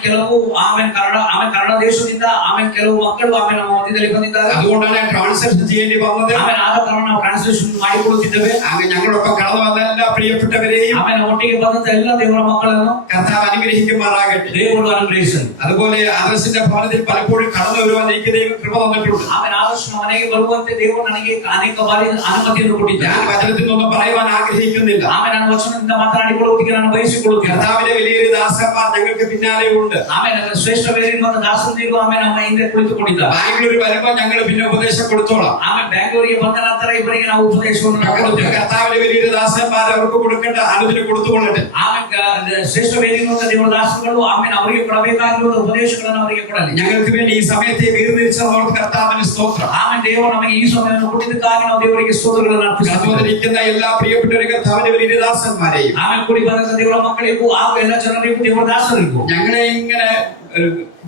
ಕನ್ನಡ ದೇಶದಿಂದ ಆಮೇಲೆ ಕೆಲವು ಮಕ್ಕಳು ಆಮೇಲೆ ನಮ್ಮ ಮಧ್ಯದಲ್ಲಿ ಬಂದಿದ್ದಾರೆ. അതുകൊണ്ടാണ് ട്രാൻസ്ലേഷൻ ചെയ്യേണ്ടി വന്നത്. ಆಮೇಲೆ ಆದ ಕಾರಣ ನಾವು ಟ್ರಾನ್ಸ್ಲೇಷನ್ ಮಾಡಿಕೊಡುತ್ತಿದ್ದೇವೆ. അങ്ങനെ ഞങ്ങളൊപ്പം കടന്നു വന്ന എല്ലാ പ്രിയപ്പെട്ടവരെയും ಆಮೇಲೆ ಒಟ್ಟಿಗೆ ಬಂದಂತ ಎಲ್ಲ ದೇವರ ಮಕ್ಕಳನ್ನು കർത്താവ് അനുഗ്രഹിക്കുമാറാകട്ടെ. ದೇವರು ಅನುಗ್ರಹಿಸಲಿ. അതുപോലെ ആദർശിന്റെ ഭവനത്തിൽ പലപ്പോഴും കടന്നു വരുവാൻ എനിക്ക് ദൈവം കൃപ തന്നിട്ടുണ്ട്. ಆಮೇಲೆ ಆದರ್ಶನ ಮನೆಗೆ ಬರುವಂತೆ ದೇವರು ನನಗೆ ಅನೇಕ ಬಾರಿ ಅನುಮತಿಯನ್ನು ಕೊಟ್ಟಿದ್ದಾರೆ. ഞാൻ വചനത്തിൽ നിന്നും പറയുവാൻ ആഗ്രഹിക്കുന്നില്ല. ಆಮೇಲೆ ನಾನು ವಚನದಿಂದ ಮಾತನಾಡಿಕೊಳ್ಳುವುದಕ್ಕೆ ನಾನು ಬಯಸಿಕೊಳ್ಳುತ್ತೇನೆ. കർത്താവിന്റെ വലിയൊരു ദാസന്മാർ ഞങ്ങൾക്ക് പിന്നാലെ ഉണ്ട്. ಆಮೇಲೆ ಶ್ರೇಷ್ಠ ಬೇರಿರುವಂತಹ ದಾಸಂದಿರು ಆಮೇಲೆ ನಮ್ಮ ಹಿಂದೆ ಕುಳಿತುಕೊಂಡಿದ್ದಾರೆ. ബാംഗ്ലൂരിൽ വരുമ്പോൾ ഞങ്ങൾ പിന്നെ ഉപദേശം കൊടുത്തോളാം. ಆಮೇಲೆ ಬ್ಯಾಂಗ್ಳೂರಿಗೆ ಬಂದ ನಂತರ ಇವರಿಗೆ ನಾವು ಉಪದೇಶವನ್ನು ಕೊಡುತ್ತೇವೆ. കർത്താവിന്റെ വലിയൊരു ദാസന്മാർ അവർക്ക് കൊടുക്കേണ്ട ആലോചന കൊടുത്തുകൊള്ളട്ടെ. ಆಮೇಲೆ ಶ್ರೇಷ್ಠ ಬೇರಿರುವಂತಹ ದೇವರ ದಾಸಗಳು ಆಮೇಲೆ ಅವರಿಗೆ ಕೊಡಬೇಕಾಗಿರುವ ಉಪದೇಶಗಳನ್ನು ಅವರಿಗೆ ಕೊಡಲಿ. ഞങ്ങൾക്ക് വേണ്ടി ഈ സമയത്തെ വീർതിരിച്ചവർക്ക് കർത്താവിന് സ്തോത്രം. ಆಮೇಲೆ ದೇವರು ನಮಗೆ ಈ ಸಮಯವನ್ನು ಕೊಟ್ಟಿದ್ದಕ್ಕಾಗಿ ನಾವು ದೇವರಿಗೆ ಸ್ತೋತ್ರಗಳನ್ನು ಅರ್ಪಿಸುತ್ತೇವೆ. ഇരിക്കുന്ന എല്ലാ പ്രിയപ്പെട്ടവരും കർത്താവിന്റെ വലിയ ദാസന്മാരെയും ಆಮೇಲೆ ಕೂಡಿ ಬಂದಂತ ದೇವರ ಮಕ್ಕಳಿಗೂ ಹಾಗೂ ಎಲ್ಲ ಜನರಿಗೂ ದೇವರ ದಾಸರಿಗೂ ഞങ്ങളെ ഇങ്ങനെ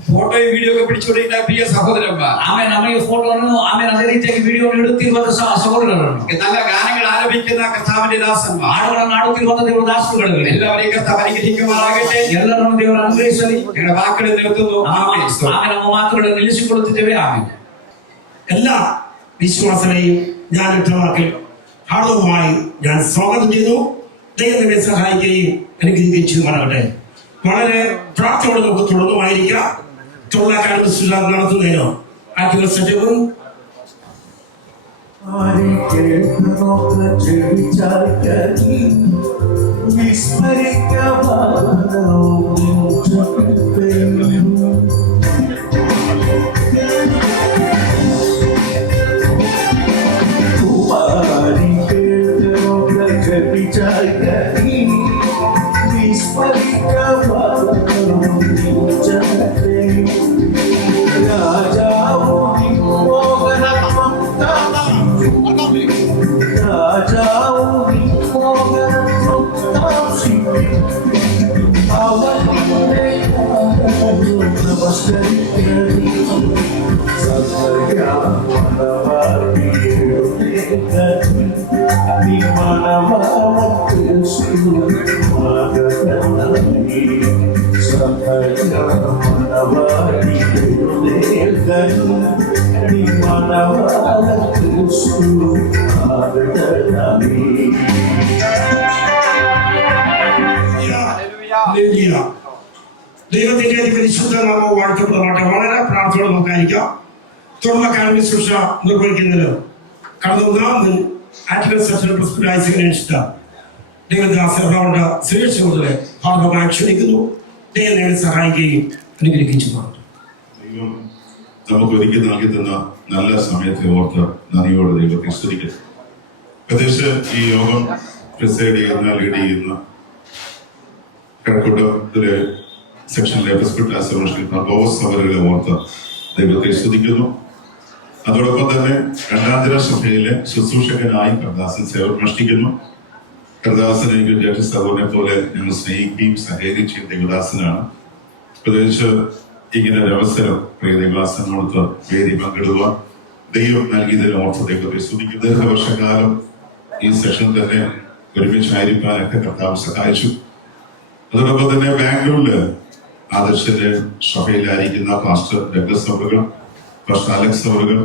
ഫോട്ടോയും വീഡിയോ ഒക്കെ പിടിച്ചുകൊണ്ടിരിക്കുന്ന പ്രിയ സഹോദരന്മാർ, ಆಮೇಲೆ ನಮಗೆ ಫೋಟೋವನ್ನು ಆಮೇಲೆ ಅದೇ ರೀತಿಯಾಗಿ ವಿಡಿಯೋ ಇಡುತ್ತಿರುವ ಸಹೋದರರು, നല്ല ഗാനങ്ങൾ ആലപിക്കുന്ന കർത്താവിന്റെ ദാസന്മാർ, ಹಾಡುಗಳನ್ನು ಆಡುತ್ತಿರುವ ದೇವರ ದಾಸರುಗಳು, എല്ലാവരെയും കർത്താവ് അനുഗ്രഹിക്കുമാറാകട്ടെ. ಎಲ್ಲರನ್ನು ದೇವರು ಅನುಗ್ರಹಿಸಲಿ. നിങ്ങളുടെ വാക്കുകൾ നിർത്തുന്നു. ആമേൻ. ಆಮೇಲೆ ನಮ್ಮ ಮಾತುಗಳನ್ನು ನಿಲ್ಲಿಸಿಕೊಳ್ಳುತ್ತಿದ್ದೇವೆ. ಆಮೇಲೆ എല്ലാ വിശ്വാസനെയും ഞാൻ വ്യക്തമാക്കി ഹാർദവുമായി ഞാൻ സ്വാഗതം ചെയ്തു. ദൈവം നമ്മെ സഹായിക്കുകയും അനുഗ്രഹിക്കുകയും ചെയ്യുമാറാകട്ടെ. വളരെ പ്രാർത്ഥനയോടെ നമുക്ക് തുടർന്നുമായിരിക്കാം. തൊഴിലാക്കാരുടെ ശുശ്രൂഷ നടത്തുന്നതിനോ ആറ്റുകൾ സജീവം ദൈവത്തിന്റെ പരിശുദ്ധ നാമം വാഴ്ത്തപ്പെടുമാട്ടെ. വളരെ പ്രാർത്ഥനയോടെ നമുക്കായിരിക്കാം. തുടർന്ന് അക്കാദമി ശുശ്രൂഷ നിർവഹിക്കുന്നതിന് കടന്ന ഒന്നാമത് ആറ്റുകൾ സെക്ഷൻ പ്രസിഡന്റ് ദൈവദാസ എറണാകുളം സുരേഷ് മുതലെ ഭാഗമായി ക്ഷണിക്കുന്നു. ദൈവം നിങ്ങളെ സഹായിക്കുകയും അനുഗ്രഹിച്ചു മാറും. ദൈവം നമുക്ക് ഒരിക്കൽ നൽകി തന്ന നല്ല സമയത്തെ ഓർത്ത് നന്ദിയോടെ ദൈവത്തെ സ്തുതിക്കുന്നു. പ്രത്യേകിച്ച് ഈ യോഗം പ്രിസൈഡ് ചെയ്യുന്ന ലീഡ് ചെയ്യുന്ന കഴക്കൂട്ടത്തിലെ സെക്ഷനിലെ ബോസ് അവരുടെ ഓർത്ത് ദൈവത്തെ സ്തുതിക്കുന്നു. അതോടൊപ്പം തന്നെ രണ്ടാന്തര സഭയിലെ ശുശ്രൂഷകനായി കർദാസൻ സേവനമനുഷ്ഠിക്കുന്നു. കർദാസൻ എനിക്ക് ജഡ്ജ് സഹോദരനെ പോലെ ഞങ്ങൾ സ്നേഹിക്കുകയും സഹകരിക്കുകയും ദൈവദാസനാണ്. പ്രത്യേകിച്ച് ഇങ്ങനെ ഒരു അവസരം പ്രിയ ദൈവദാസനോടൊത്ത് വേദി പങ്കിടുവാൻ ദൈവം നൽകിയതിന് ഓർത്ത് ദൈവത്തെ സ്തുതിക്കുന്നു. ദീർഘവർഷക്കാലം ഈ സെഷൻ തന്നെ ഒരുമിച്ചായിരിക്കാനൊക്കെ കർത്താവ് സഹായിച്ചു. അതോടൊപ്പം തന്നെ ബാംഗ്ലൂരില് ആദർശന്റെ സഭയിലായിരിക്കുന്ന പാസ്റ്റർ ഡഗ്ലസ് അവറുകൾ, പാസ്റ്റർ അലക്സ് അവറുകൾ,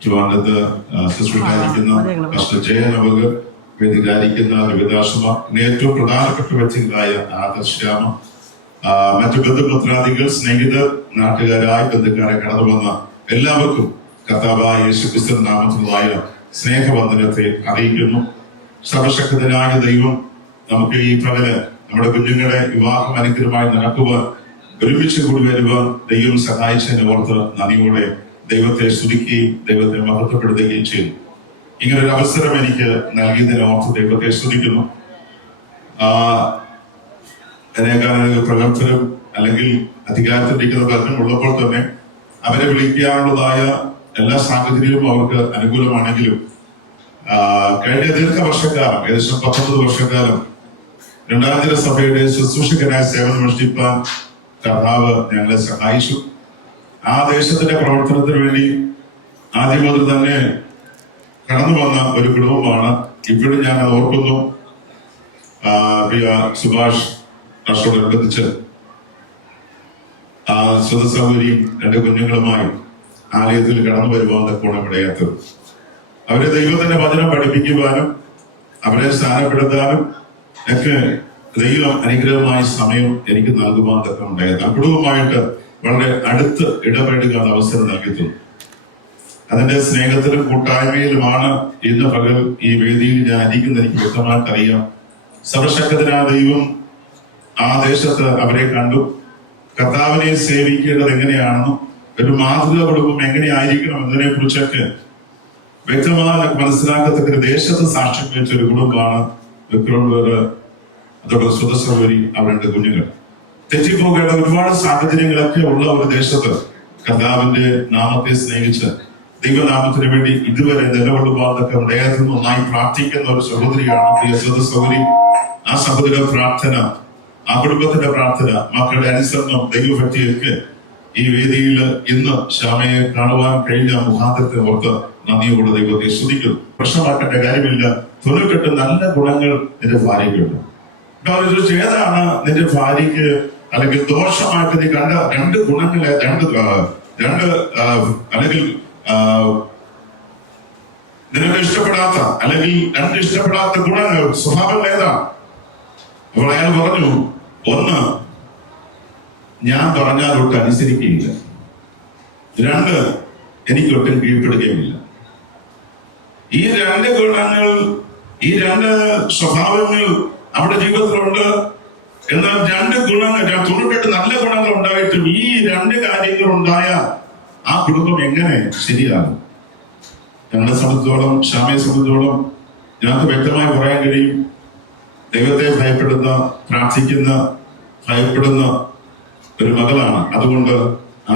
ട്രിവാൻഡ്രത്ത് ശുശ്രൂഷയിലായിരിക്കുന്ന പാസ്റ്റർ ജയൻ അവറുകൾ, വേദിയിലായിരിക്കുന്ന വിവിധാശ്രമ, ഏറ്റവും പ്രധാനപ്പെട്ട വ്യക്തികളായ ആദർശ്യാമ, മറ്റു ബന്ധുമിത്രാദികൾ, സ്നേഹിതർ, നാട്ടുകാരായ ബന്ധുക്കാരെ കടന്നു വന്ന എല്ലാവർക്കും കർത്താവായ യേശുക്രിസ്തു നാമത്തിലുള്ളതായ സ്നേഹവന്ദനത്തെ അറിയിക്കുന്നു. സർവശക്തനായ ദൈവം നമുക്ക് ഈ പകല് നമ്മുടെ കുഞ്ഞുങ്ങളെ വിവാഹം അനുഗ്രഹമായി നടക്കുവാൻ ഒരുമിച്ച് കൂടി വരുവാൻ ദൈവം സഹായിച്ചതിനെ ഓർത്ത് നന്ദിയോടെ ദൈവത്തെ സ്തുതിക്കുകയും ദൈവത്തെ മഹത്വപ്പെടുത്തുകയും ചെയ്തു. ഇങ്ങനൊരു അവസരം എനിക്ക് നൽകിയതിനെ ഓർത്ത് ദൈവത്തെ സ്തുതിക്കുന്നു. അനേകാനേക പ്രവർത്തനം അല്ലെങ്കിൽ അധികാരത്തിലിരിക്കുന്ന പലരും ഉള്ളപ്പോൾ തന്നെ അവരെ വിളിക്കാനുള്ളതായ എല്ലാ സാഹചര്യവും അവർക്ക് അനുകൂലമാണെങ്കിലും കഴിഞ്ഞ ദീർഘവർഷക്കാലം, ഏകദേശം 19 വർഷക്കാലം രണ്ടാന്തര സഭയുടെ ശുശ്രൂഷകനായ സേവനമനുഷ്ഠിപ്പാൻ കർത്താവ് ഞങ്ങളെ സഹായിച്ചു. ആ ദേശത്തിന്റെ പ്രവർത്തനത്തിന് വേണ്ടി ആദ്യം മുതൽ തന്നെ കടന്നു വന്ന ഒരു കുടുംബമാണ്. ഇപ്പോഴും ഞാൻ ഓർക്കുന്നു. പ്രിയ സുഭാഷ് രാഷ്ട്രോടനുബന്ധിച്ച് സ്വതസൗകര്യം 2 കുഞ്ഞുങ്ങളുമായും ആലയത്തിൽ കടന്നു വരുവാൻ തക്കോണം ഇടയാത്തത്. അവരെ ദൈവത്തിന്റെ വചനം പഠിപ്പിക്കുവാനും അവരെ സ്ഥാനപ്പെടുത്താനും ഒക്കെ ദൈവം അനുഗ്രഹമായ സമയം എനിക്ക് നൽകുവാൻ തക്ക ഉണ്ടായത്. കുടുംബമായിട്ട് വളരെ അടുത്ത് ഇടപെടുക അവസരം നൽകിയിട്ടു. അതിന്റെ സ്നേഹത്തിലും കൂട്ടായ്മയിലുമാണ് ഇന്ന് പകൽ ഈ വേദിയിൽ ഞാൻ ഇരിക്കുന്ന എനിക്ക് വ്യക്തമായിട്ട് അറിയാം. സർവശക്തനായ ദൈവം ആ ദേശത്ത് അവരെ കണ്ടു. കർത്താവിനെ സേവിക്കേണ്ടത് എങ്ങനെയാണെന്നും ഒരു മാതൃക കുടുംബം എങ്ങനെയായിരിക്കണം എന്നതിനെ കുറിച്ചൊക്കെ വ്യക്തമായി മനസ്സിലാക്കത്തക്ക ഒരു ദേശത്ത് സാക്ഷ്യം വെച്ച ഒരു കുടുംബമാണ് വിക്രംപേര്. അതോടെ സ്വതസൗകര്യം അവരുടെ കുഞ്ഞുങ്ങൾ. തെറ്റിപ്പോകേണ്ട ഒരുപാട് സാഹചര്യങ്ങളൊക്കെ ഉള്ള ഒരു ദേശത്ത് കർത്താവിന്റെ നാമത്തെ സ്നേഹിച്ച് ദൈവനാമത്തിന് വേണ്ടി ഇതുവരെ നിലകൊള്ളുവാതൊക്കെ ഹൃദയത്തിൽ നന്നായി പ്രാർത്ഥിക്കുന്ന ഒരു സഹോദരിയാണ് പ്രിയ സ്വതസൗകര്യം. ആ സഹോദര പ്രാർത്ഥന, ആ കുടുംബത്തിന്റെ പ്രാർത്ഥന, മക്കളുടെ അനുസരണം, ദൈവഭക്തിയൊക്കെ ഈ വേദിയിൽ ഇന്ന് ശ്യാമയെ കാണുവാൻ കഴിഞ്ഞ മുഖാന്തരത്തെ ഓർത്ത് നന്ദിയോട് ദൈവത്തെ സ്തുതിക്കുന്നു. പ്രശ്നമാക്കേണ്ട കാര്യമില്ല. 98 നല്ല ഗുണങ്ങൾ നിന്റെ ഭാര്യയ്ക്കുണ്ട്. ചോദിച്ചു, ഏതാണ് നിന്റെ ഭാര്യയ്ക്ക് അല്ലെങ്കിൽ ദോഷമായിട്ട് നീ കണ്ട 2 ഗുണങ്ങളെ, അല്ലെങ്കിൽ നിനക്ക് ഇഷ്ടപ്പെടാത്ത അല്ലെങ്കിൽ 2 ഇഷ്ടപ്പെടാത്ത ഗുണങ്ങൾ, സ്വഭാവം ഏതാണ്? അപ്പോൾ അയാൾ പറഞ്ഞു, 1, ഞാൻ പറഞ്ഞാൽ ഒട്ടും അനുസരിക്കുകയില്ല. 2, എനിക്കൊട്ടും കീഴ്പ്പെടുകയുമില്ല. ഈ 2 ഗുണങ്ങൾ, ഈ 2 സ്വഭാവങ്ങൾ അവിടെ ജീവിതത്തിലുണ്ട്. എന്നാൽ 2 ഗുണങ്ങൾ, 98 നല്ല ഗുണങ്ങൾ ഉണ്ടായിട്ടും ഈ 2 കാര്യങ്ങൾ ഉണ്ടായ ആ കുടുംബം എങ്ങനെ ശരിയാകും? ഞങ്ങളെ സംബന്ധിച്ചോളം, ശ്യാമയെ സംബന്ധിച്ചോളം ഞങ്ങൾക്ക് വ്യക്തമായി പറയാൻ കഴിയും. ദൈവത്തെ ഭയപ്പെടുന്ന, പ്രാർത്ഥിക്കുന്ന, ഭയപ്പെടുന്ന ഒരു മകളാണ്. അതുകൊണ്ട്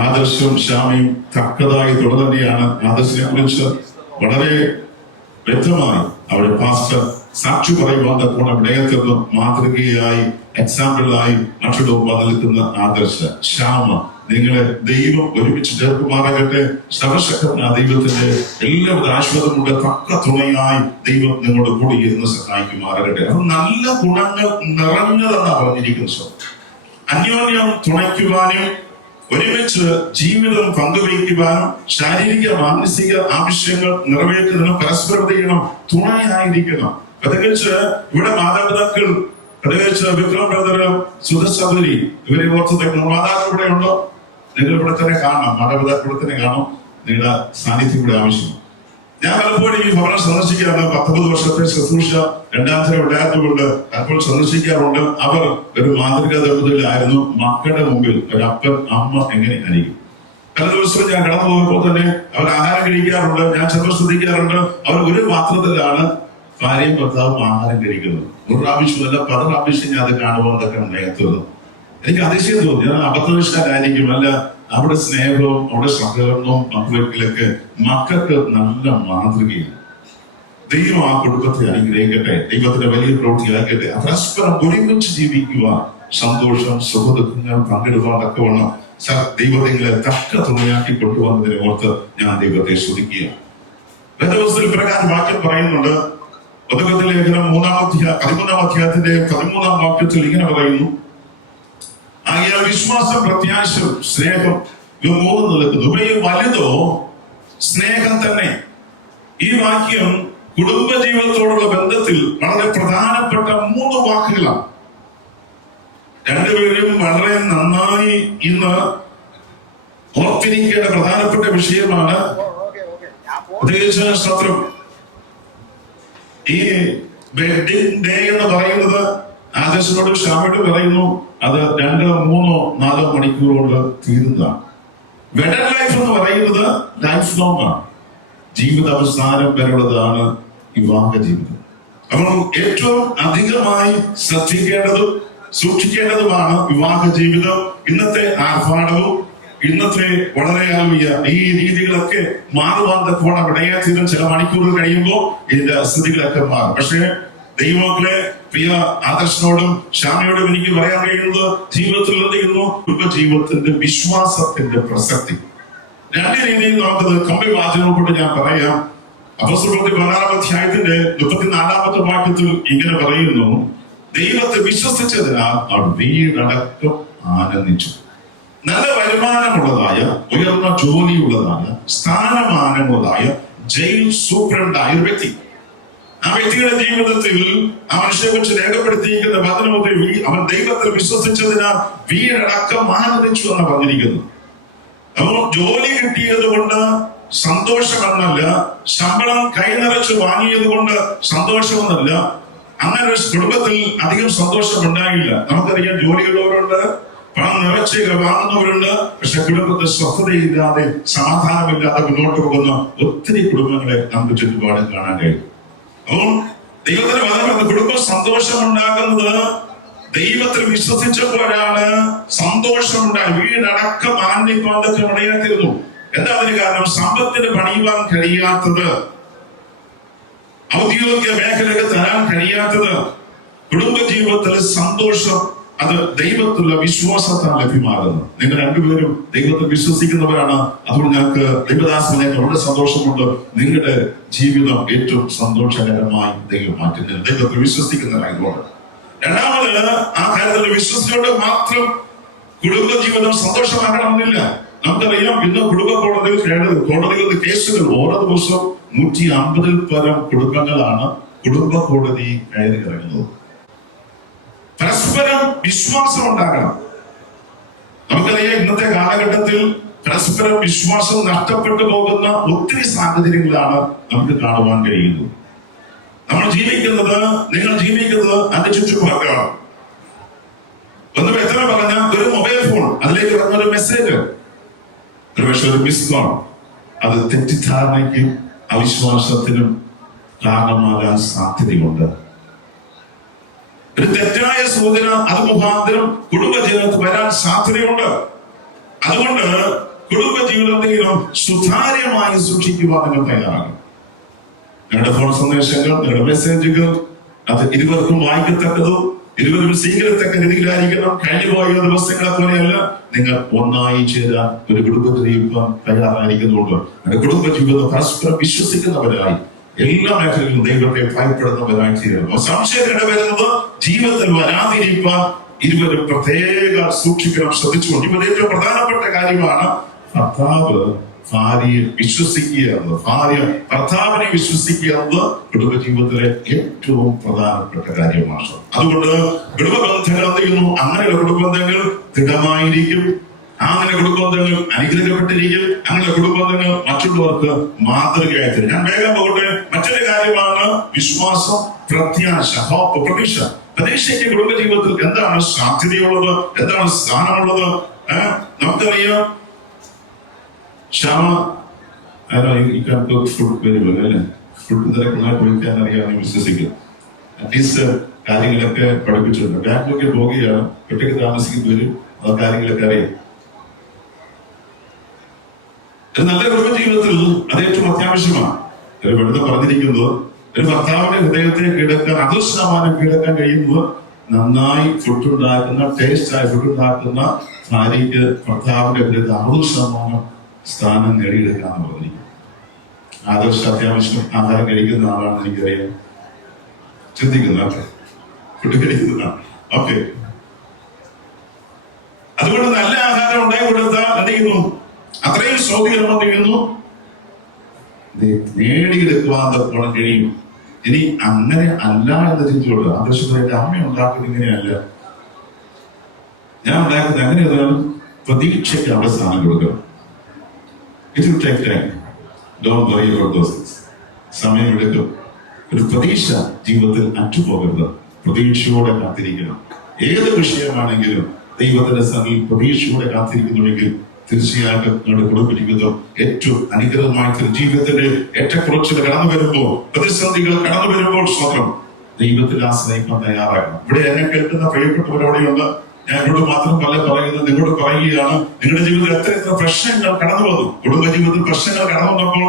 ആദർശവും ശ്യാമയും തക്കതായി തുടർന്നെയാണ്. ആദർശിനെ കുറിച്ച് വളരെ വ്യക്തമായി അവരുടെ പാസ്റ്റർ സാക്ഷി പറയുവാൻ തക്കോണം ഇടയത്തിൽ മാതൃകയായി, എക്സാമ്പിളായി മറ്റുള്ളവർ നിൽക്കുന്ന ആദർശ ശ്യാമ, നിങ്ങളെ ദൈവം ഒരുമിച്ച് ചേർക്കുമാറാകട്ടെ. സർവശക്തനായ ദൈവത്തിന്റെ എല്ലാവിധ ആശീർവാദങ്ങളുടെ തക്ക തുണയായി ദൈവം നിങ്ങളുടെ കൂടി ഇരുന്ന് സഹായിക്കുമാറാകട്ടെ. അത് നല്ല ഗുണങ്ങൾ നിറഞ്ഞതെന്നാണ് പറഞ്ഞിരിക്കുന്നത്. അന്യോന്യം തുണയ്ക്കുവാനും ഒരുമിച്ച് ജീവിതം പങ്കുവയ്ക്കുവാനും ശാരീരിക മാനസിക ആവശ്യങ്ങൾ നിറവേറ്റുന്നതിനും പരസ്പരം ചെയ്യണം, തുണയായിരിക്കണം. പ്രത്യേകിച്ച് ഇവിടെ മാതാപിതാക്കൾ, പ്രത്യേകിച്ച് വിക്രം ബ്രദർ, സുധസഹോദരി, ഇവരെ ഓർത്ത് മാതാപിതാക്കൾ ഇവിടെ ഉണ്ടോ? നിങ്ങൾ ഇവിടെ തന്നെ കാണണം, മാതാപിതാക്കൾ ഇവിടെ തന്നെ കാണും. നിങ്ങളുടെ സാന്നിധ്യം ഇവിടെ ആവശ്യം. ഞാൻ പലപ്പോഴും ഈ ഭവനം സന്ദർശിക്കാറുണ്ട്. 19 വർഷത്തെ ശുശ്രൂഷ രണ്ടാമത്തെ ഉണ്ടായതുകൊണ്ട് അപ്പോൾ സന്ദർശിക്കാറുണ്ട്. അവർ ഒരു മാതൃകാ ദമ്പതികളായിരുന്നു. മക്കളുടെ മുമ്പിൽ ഒരു അപ്പൻ അമ്മ എങ്ങനെയായിരിക്കും? പല ദിവസവും ഞാൻ കടന്നു പോകുമ്പോൾ തന്നെ അവർ ആഹാരം കഴിക്കാറുണ്ട്. ഞാൻ ചിലപ്പോൾ ശ്രദ്ധിക്കാറുണ്ട്, അവർ ഒരു പാത്രത്തിലാണ് ഭാര്യയും ഭർത്താവും ആഹാരം കഴിക്കുന്നത്. 1 പ്രാവശ്യമല്ല 10 പ്രാവശ്യം ഞാൻ അത് കാണുമ്പോൾ അതൊക്കെ ഉണ്ടായത്. എനിക്ക് അതിശയം തോന്നി. ഞാൻ അബദ്ധവശാലായിരിക്കും, അല്ല അവിടെ സ്നേഹവും അവിടെ സഹകരണവും പങ്കുവെക്കലൊക്കെ മക്കൾക്ക് നല്ല മാതൃകയാണ്. ദൈവം ആ കുടുംബത്തെ അനുഗ്രഹിക്കട്ടെ, ദൈവത്തിന്റെ വലിയ പ്രവൃത്തിയാക്കട്ടെ. പരസ്പരം ഒരുമിച്ച് ജീവിക്കുവാൻ, സന്തോഷം സുഖദുഃഖങ്ങൾ പങ്കിടുവാനൊക്കെ വേണം. ദൈവത്തിങ്ങളെ തക്ക തുണയാക്കി കൊണ്ടുവന്നതിനെ ഓർത്ത് ഞാൻ ദൈവത്തെ സ്തുതിക്കുകയാണ്. വേദപുസ്തകത്തിൽ പ്രകാരം വാക്യം പറയുന്നുണ്ട്. ഉൽപ്പത്തി ലേഖനം 13-ാം അധ്യായത്തിന്റെ 13-ാം വാക്യത്തിൽ ഇങ്ങനെ പറയുന്നു, ആകയാൽ വിശ്വാസം, പ്രത്യാശ, സ്നേഹം, ഇവ 3 നിൽക്കുന്നു. ഇവയിൽ വലുതോ സ്നേഹം തന്നെ. ഈ വാക്യം കുടുംബജീവിതത്തോടുള്ള ബന്ധത്തിൽ വളരെ പ്രധാനപ്പെട്ട 3 വാക്കുകളാണ്. 2 പേരും വളരെ നന്നായി ഇന്ന് ഓർത്തിരിക്കേണ്ട പ്രധാനപ്പെട്ട വിഷയമാണ്. പ്രത്യേകിച്ച് സ്തോത്രം, ഈ വെഡിങ് ഡേ എന്ന് പറയുന്നത് ആദർശനോട് ശ്യാമയോട് പറയുന്നു, അത് 2, 3, 4 മണിക്കൂർ കൊണ്ട് തീരുന്നതാണ്. വെഡഡ് ലൈഫ് എന്ന് പറയുന്നത് ലൈഫ് ലോങ് ആണ്, ജീവിത അവസാനം വരെയുള്ളതാണ് വിവാഹ ജീവിതം. അപ്പോൾ ഏറ്റവും അധികമായി ശ്രദ്ധിക്കേണ്ടതും സൂക്ഷിക്കേണ്ടതുമാണ് വിവാഹ ജീവിതം. ഇന്നത്തെ ആർഭാടവും ഇന്നത്തെ വളരെ ഈ രീതികളൊക്കെ മാറുവാൻ തക്കോണം ഇടയാത്തീരും. ചില മണിക്കൂറുകൾ കഴിയുമ്പോൾ ഇതിന്റെ സ്ഥിതികളൊക്കെ മാറും. പക്ഷേ ദൈവമക്കളെ, പ്രിയ ആദർശനോടും ശ്യാമയോടും എനിക്ക് പറയാൻ കഴിയുന്നത്, ജീവിതത്തിൽ എന്ത് ചെയ്യുന്നു? കുടുംബജീവിതത്തിന്റെ വിശ്വാസത്തിന്റെ പ്രസക്തി 2 രീതിയിൽ നമുക്കത് കമ്പി വാചകം കൊണ്ട് ഞാൻ പറയാം. അപ്പോസ്തലപ്രവൃത്തി 16-ാം അധ്യായത്തിന്റെ 34-ാമത്തെ വാക്യത്തിൽ ഇങ്ങനെ പറയുന്നു, ദൈവത്തെ വിശ്വസിച്ചതിനാൽ അവർ വീടടക്കം ആനന്ദിച്ചു. നല്ല വരുമാനമുള്ളതായ, ഉയർന്ന ജോലിയുള്ളതായ, സ്ഥാനമാനമുള്ളതായ, ജയിൽ സൂപ്രണ്ടായ ഒരു വ്യക്തി, ആ വ്യക്തിയുടെ ജീവിതത്തിൽ ആ മനുഷ്യനെ കുറിച്ച് രേഖപ്പെടുത്തിയിരിക്കുന്ന വചനത്തിൽ അവൻ ദൈവത്തിൽ വിശ്വസിച്ചതിനാൽ വീടടക്കം ആനന്ദിച്ചു എന്ന് പറഞ്ഞിരിക്കുന്നു. അപ്പോൾ ജോലി കിട്ടിയത് കൊണ്ട് സന്തോഷമെന്നല്ല, ശമ്പളം കൈനിറച്ച് വാങ്ങിയത് കൊണ്ട് സന്തോഷമെന്നല്ല, അങ്ങനെ ഒരു കുടുംബത്തിൽ അധികം സന്തോഷം ഉണ്ടായില്ല. നമുക്കറിയാം, ജോലിയുള്ളവരുണ്ട്, പണം നിറച്ച് വാങ്ങുന്നവരുണ്ട്, പക്ഷെ കുടുംബത്തിൽ സ്വസ്ഥതയില്ലാതെ സമാധാനമില്ലാതെ മുന്നോട്ട് പോകുന്ന ഒത്തിരി കുടുംബങ്ങളെ നമുക്ക് ചുറ്റുപാട് കാണാൻ കഴിയും. അപ്പോൾ ദൈവത്തിന് വചനം കുടുംബ സന്തോഷം ഉണ്ടാകുന്നത് ദൈവത്തിൽ വിശ്വസിച്ചപ്പോഴാണ്. സന്തോഷമുണ്ടായി, വീടടക്കം ആനന്ദിക്കൊണ്ടൊക്കെ ഇടയാത്തിരുന്നു. എന്താ അതിന് കാരണം? സമ്പത്തിന് പണിയുവാൻ കഴിയാത്തത്, ഔദ്യോഗിക മേഖലയ്ക്ക് തരാൻ കഴിയാത്തത്, കുടുംബ ജീവിതത്തിൽ സന്തോഷം അത് ദൈവത്തിലുള്ള വിശ്വാസത്താൽ ലഭ്യമാകുന്നത്. നിങ്ങൾ രണ്ടുപേരും ദൈവത്തിൽ വിശ്വസിക്കുന്നവരാണ്. അതുകൊണ്ട് ഞങ്ങൾക്ക് ദൈവദാസനെ വളരെ സന്തോഷമുണ്ട്. നിങ്ങളുടെ ജീവിതം ഏറ്റവും സന്തോഷകരമായി ദൈവം മാറ്റുന്നത് ദൈവത്തിൽ വിശ്വസിക്കുന്നവരായതുകൊണ്ട്. രണ്ടാമത്, ആ കാര്യത്തിൽ വിശ്വസിച്ചുകൊണ്ട് മാത്രം കുടുംബജീവിതം സന്തോഷമാക്കണമെന്നില്ല. നമുക്കറിയാം, ഇന്ന് കുടുംബ കോടതികളുടെ കേസുകൾ ഓരോ ദിവസവും 150-ൽ പരം കുടുംബങ്ങളാണ് കുടുംബ കോടതി കയറി ഇറങ്ങുന്നത്. പരസ്പരം വിശ്വാസം ഉണ്ടാകണം. നമുക്കറിയാം, ഇന്നത്തെ കാലഘട്ടത്തിൽ പരസ്പരം വിശ്വാസം നഷ്ടപ്പെട്ടു പോകുന്ന ഒത്തിരി സാഹചര്യങ്ങളാണ് നമുക്ക് കാണുവാൻ കഴിയുന്നത്. നിങ്ങൾ ജീവിക്കുന്നത് അതിന്റെ ചുറ്റുപാടാണ്. ഒന്ന് എത്ര പറഞ്ഞ ഒരു മൊബൈൽ ഫോൺ, അതിലേക്ക് വന്നൊരു മെസ്സേജ്, ഒരുപക്ഷെ ഒരു മിസ് കോൾ, അത് തെറ്റിദ്ധാരണയ്ക്കും അവിശ്വാസത്തിനും കാരണമാകാൻ സാധ്യതയുണ്ട്. ഒരു തെറ്റായ സൂചന അത് മുഖാന്തരം കുടുംബജീവിതത്തിൽ വരാൻ സാധ്യതയുണ്ട്. അതുകൊണ്ട് കുടുംബജീവിതം സുതാര്യമായി സൂക്ഷിക്കുവാൻ നിങ്ങൾ തയ്യാറാകും. നിങ്ങളുടെ ഫോൺ സന്ദേശങ്ങൾ, നിങ്ങളുടെ മെസ്സേജുകൾ അത് ഇരുവർക്കും വായിക്കത്തക്കതും ഇരുവരും സ്വീകരിക്കത്തക്ക രീതിയിലായിരിക്കണം. കഴിഞ്ഞുപോയ ദിവസങ്ങളെ പോലെയല്ല. നിങ്ങൾ ഒന്നായി ചേരാൻ ഒരു കുടുംബത്തിൽ ജീവിക്കാൻ തയ്യാറായിരിക്കുന്നുണ്ട്. നിങ്ങളുടെ കുടുംബജീവിതം പരസ്പരം വിശ്വസിക്കുന്നവരായി, എല്ലാ മേഖലയിലും ദൈവത്തെ ഭയപ്പെടുന്നവരായി തീരുന്നു. സംശയം ഇടവരുന്നത് ജീവിതത്തിൽ വരാതിരിക്കാൻ ഇരുവരും പ്രത്യേക സൂക്ഷിക്കണം, ശ്രദ്ധിച്ചുകൊണ്ട്. ഇവിടെ ഏറ്റവും പ്രധാനപ്പെട്ട കാര്യമാണ് ഭർത്താവ് ഭാര്യയെ വിശ്വസിക്കുക എന്നത്. ഭാര്യ ഭർത്താവിനെ വിശ്വസിക്കുക എന്നത് കുടുംബജീവിതത്തിലെ ഏറ്റവും പ്രധാനപ്പെട്ട കാര്യമാണ്. അതുകൊണ്ട് കുടുംബബന്ധങ്ങൾ എന്ത് ചെയ്യുന്നു? അങ്ങനെയുള്ള കുടുംബബന്ധങ്ങൾ ദൃഢമായിരിക്കും. അങ്ങനെ കുടുംബബന്ധങ്ങൾ അനുഗ്രഹിക്കപ്പെട്ടിരിക്കും. അങ്ങനെ കുടുംബബന്ധങ്ങൾ മറ്റുള്ളവർക്ക് മാതൃകയായി. ഞാൻ വേഗം പോകട്ടെ. മറ്റൊരു കാര്യമാണ് വിശ്വാസം, പ്രത്യാശ, ഹോപ്പ്, പ്രതീക്ഷ. പ്രതീക്ഷയ്ക്ക് കുടുംബജീവിതത്തിൽ എന്താണ് സാധ്യതയുള്ളത്, എന്താണ് സ്ഥാനമുള്ളത്? നമുക്കറിയാം, ക്ഷമ ഫുഡ് വെരി വെൽ അല്ലേ? ഫുഡ് തിരക്കുമായി കുളിക്കാൻ അറിയാമെന്ന് വിശ്വസിക്കും. അറ്റ്ലീസ്റ്റ് കാര്യങ്ങളൊക്കെ പഠിപ്പിച്ചിട്ടുണ്ട്. ബാങ്കിലൊക്കെ പോകുകയാണ്, ഒറ്റയ്ക്ക് താമസിക്കുന്നവരും ആ കാര്യങ്ങളൊക്കെ അറിയാം. ഒരു നല്ല കുടുംബജീവിതത്തിൽ അത് ഏറ്റവും അത്യാവശ്യമാണ്. ഒരു വെറുതെ പറഞ്ഞിരിക്കുന്നത്, ഒരു ഭർത്താവിന്റെ ഹൃദയത്തെ കീഴടക്കാൻ 100% കീഴടക്കാൻ കഴിയുന്നത് നന്നായി ഫുഡ് ഉണ്ടാക്കുന്ന, ടേസ്റ്റായി ഫുഡ് ഉണ്ടാക്കുന്ന ഭാര്യയ്ക്ക് ഭർത്താവിന്റെ ഹൃദയത്തെ 60% സ്ഥാനം നേടിയെടുക്കാന്ന് പറഞ്ഞിരിക്കും. അത്യാവശ്യം ആഹാരം കഴിക്കുന്ന ആളാണ് എനിക്കറിയാം. ചിന്തിക്കുന്ന ഫുഡ് കഴിക്കുന്നതാണ്. ഓക്കെ, അതുകൊണ്ട് നല്ല ആഹാരം ഉണ്ടായി കൊടുത്താൽ എന്ത് ചെയ്യുന്നു? അത്രയും സ്വാധീനം ചെയ്യുന്നു, നേടിയെടുക്കുവാൻ കഴിയും. ഇനി അങ്ങനെ അല്ല എന്ന് ചിന്തിച്ചോളൂ. ആദർശത്തിന്റെ അമ്മ ഉണ്ടാക്കുന്നത് ഇങ്ങനെയല്ല, ഞാൻ ഉണ്ടാക്കുന്നത് എങ്ങനെയാണ്? പ്രതീക്ഷയ്ക്ക് അവിടെ സ്ഥാനം കൊടുക്കണം. It will take time. Don't worry about those things. സമയമെടുക്കും. ഒരു പ്രതീക്ഷ ജീവിതത്തിൽ അറ്റുപോകരുത്. പ്രതീക്ഷയോടെ കാത്തിരിക്കണം. ഏത് വിഷയമാണെങ്കിലും ദൈവത്തിന്റെ സന്നിധിയിൽ പ്രതീക്ഷയോടെ കാത്തിരിക്കുന്നുണ്ടെങ്കിൽ തീർച്ചയായിട്ടും നമ്മുടെ കുടുംബജീവിതം ഏറ്റവും അനുഗ്രഹമായ ജീവിതത്തിന്റെ ഏറ്റക്കുറച്ചിൽ കടന്നു വരുമ്പോൾ, പ്രതിസന്ധികൾ കടന്നു വരുമ്പോൾ സ്വന്തം ദൈവത്തിൽ ആശ്രയിക്കാൻ തയ്യാറാകണം. ഇവിടെ എന്നെ കേൾക്കുന്ന പ്രിയപ്പെട്ടവരോടെയുള്ള ഞാൻ എന്നോട് മാത്രം പറയുന്നത്, നിങ്ങളോട് പറയുകയാണ്. നിങ്ങളുടെ ജീവിതത്തിൽ എത്ര പ്രശ്നങ്ങൾ കടന്നു വന്നു. കുടുംബജീവിതത്തിൽ പ്രശ്നങ്ങൾ കടന്നു വന്നപ്പോൾ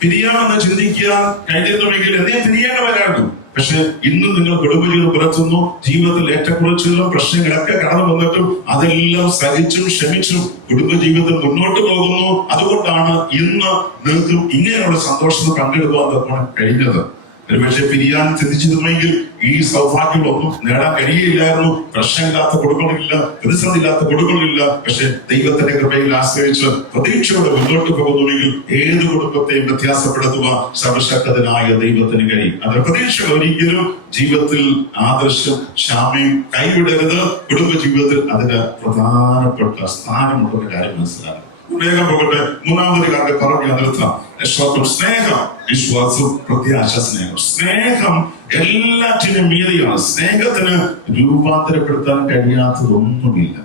പിരിയാമെന്ന് ചിന്തിക്കാൻ കഴിഞ്ഞിരുന്നുവെങ്കിൽ എന്നേ പിരിയേണ്ടവരായിരുന്നു. പക്ഷെ ഇന്നും നിങ്ങൾ കുടുംബജീവിതം പുലർത്തുന്നു. ജീവിതത്തിൽ ഏറ്റക്കുറച്ചിലും പ്രശ്നങ്ങളൊക്കെ കടന്നു വന്നിട്ടും അതെല്ലാം സഹിച്ചും ക്ഷമിച്ചും കുടുംബജീവിതം മുന്നോട്ട് പോകുന്നു. അതുകൊണ്ടാണ് ഇന്ന് നിങ്ങൾക്ക് ഇങ്ങനെയുള്ള സന്തോഷത്തിൽ പങ്കെടുക്കാൻ കഴിഞ്ഞത്. ഒരുപക്ഷെ പിരിയാൻ ചിന്തിച്ചിരുന്നെങ്കിൽ ഈ സൗഭാഗ്യമൊന്നും നേടാൻ കഴിയില്ലായിരുന്നു. പ്രശ്നമില്ലാത്ത കുടുംബങ്ങളില്ല, പ്രതിസന്ധി ഇല്ലാത്ത കുടുംബങ്ങളില്ല. പക്ഷെ ദൈവത്തിന്റെ കൃപയിൽ ആശ്രയിച്ച് പ്രതീക്ഷയോടെ മുന്നോട്ട് പോകുന്നുവെങ്കിൽ ഏത് കുടുംബത്തെയും വ്യത്യാസപ്പെടുത്തുവാൻ സർവശക്തനായ ദൈവത്തിന് കഴിയും. അത് പ്രതീക്ഷ ഒരിക്കലും ജീവിതത്തിൽ ആദർശം ക്ഷാമയും കൈവിടരുത്. കുടുംബ ജീവിതത്തിൽ അതിന് പ്രധാനപ്പെട്ട സ്ഥാനമുള്ള കാര്യം മനസ്സിലാക്കണം. വേഗം പോകട്ടെ. മൂന്നാമതൊരു കാര്യം പറഞ്ഞു നിർത്താം. സ്നേഹം, വിശ്വാസം, പ്രത്യാശ. സ്നേഹം എല്ലാറ്റിനും മീതിയാണ്. സ്നേഹത്തിന് രൂപാന്തരപ്പെടുത്താൻ കഴിയാത്തതൊന്നുമില്ല.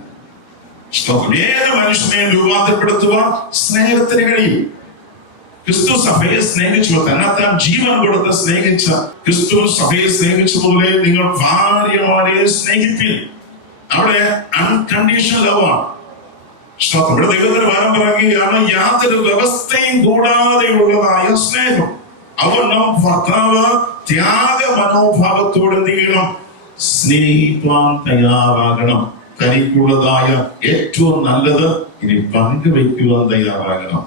ഏത് മനുഷ്യനെയും രൂപാന്തരപ്പെടുത്തുവാൻ സ്നേഹത്തിന് കഴിയും. ക്രിസ്തു സഭയെ സ്നേഹിച്ചു, തന്നെത്താൻ ജീവൻ കൊടുത്ത് സ്നേഹിച്ച ക്രിസ്തു സഭയെ സ്നേഹിച്ചതുപോലെ നിങ്ങൾ ഭാര്യമാരെ സ്നേഹിപ്പിൻ. അവിടെ അൺകണ്ടീഷണൽ ലവാണ്. ഇവിടെ ദൈവത്തിന് വരം പറയുകയാണ്, യാതൊരു വ്യവസ്ഥയും കൂടാതെയുള്ളതായ സ്നേഹം. അവനും ഭർത്താവ് ത്യാഗ മനോഭാവത്തോടെ എന്ത് ചെയ്യണം? സ്നേഹിക്കുവാൻ തയ്യാറാകണം. തനിക്കുള്ളതായ ഏറ്റവും നല്ലത് ഇനി പങ്കുവയ്ക്കുവാൻ തയ്യാറാകണം.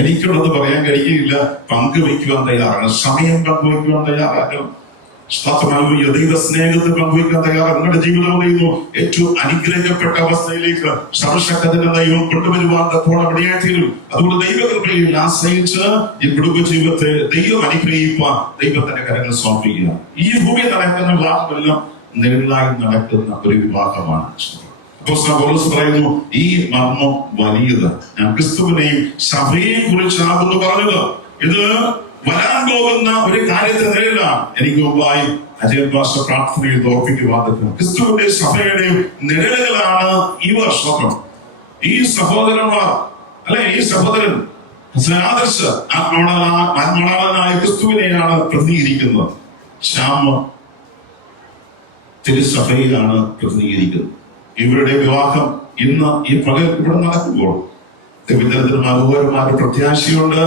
എനിക്കുള്ളത് പറയാൻ കഴിയില്ല, പങ്കുവയ്ക്കുവാൻ തയ്യാറാകണം. സമയം പങ്കുവയ്ക്കുവാൻ തയ്യാറാകണം. ദൈവ സ്നേഹത്തിൽ പങ്കുവയ്ക്കാൻ തയ്യാറാണ്. നിങ്ങളുടെ ജീവിതം ചെയ്യുന്നു ഏറ്റവും അനുഗ്രഹിക്കപ്പെട്ട അവസ്ഥയിലേക്ക് സർവശക്തന്റെ ദൈവം കൊണ്ടുവരുവാൻ ഇടയായിത്തീരും. അതുകൊണ്ട് ദൈവകൃപയിൽ ആശ്രയിച്ച് ഈ കുടുംബ ജീവിതത്തെ ദൈവം അനുഗ്രഹിക്കുവാൻ ദൈവത്തിന്റെ കരങ്ങൾ സമർപ്പിക്കുക. ഈ ഭൂമിയിൽ നടക്കുന്ന വിവാഹമെല്ലാം നിഴലായി നടക്കുന്ന ഒരു വിവാഹമാണ്. പൗലോസ് പറയുന്നു, ഈ മർമ്മം വലിയത്. ഞാൻ ക്രിസ്തുവിനെയും സഭയെയും കുറിച്ചാകുന്നു പറഞ്ഞത്. ഇത് വരാൻ പോകുന്ന ഒരു കാര്യത്തിന് നിഴലാണ്. എനിക്ക് മുമ്പായി അജയൻ പാസ്റ്റർ പ്രാർത്ഥനയിൽ ഓർപ്പിക്കുവാൻ ക്രിസ്തുവിന്റെ സഭയുടെയും നിഴലുകളാണ് ഇവർ. സ്വന്തം ഈ സഹോദരന്മാർ അല്ലെ, ഈ സഹോദരൻ ആദർശ ആത്മാനായ ക്രിസ്തുവിനെയാണ് പ്രതിനിധീകരിക്കുന്നത്. ശ്യാമ തിരുസഭയിലാണ് പ്രതിനിധീകരിക്കുന്നത്. ഇവരുടെ വിവാഹം ഇന്ന് ഈ പകൽ ഇവിടെ നടക്കുമ്പോൾ വിതരത്തിന് മധുരമായ പ്രത്യാശയുണ്ട്.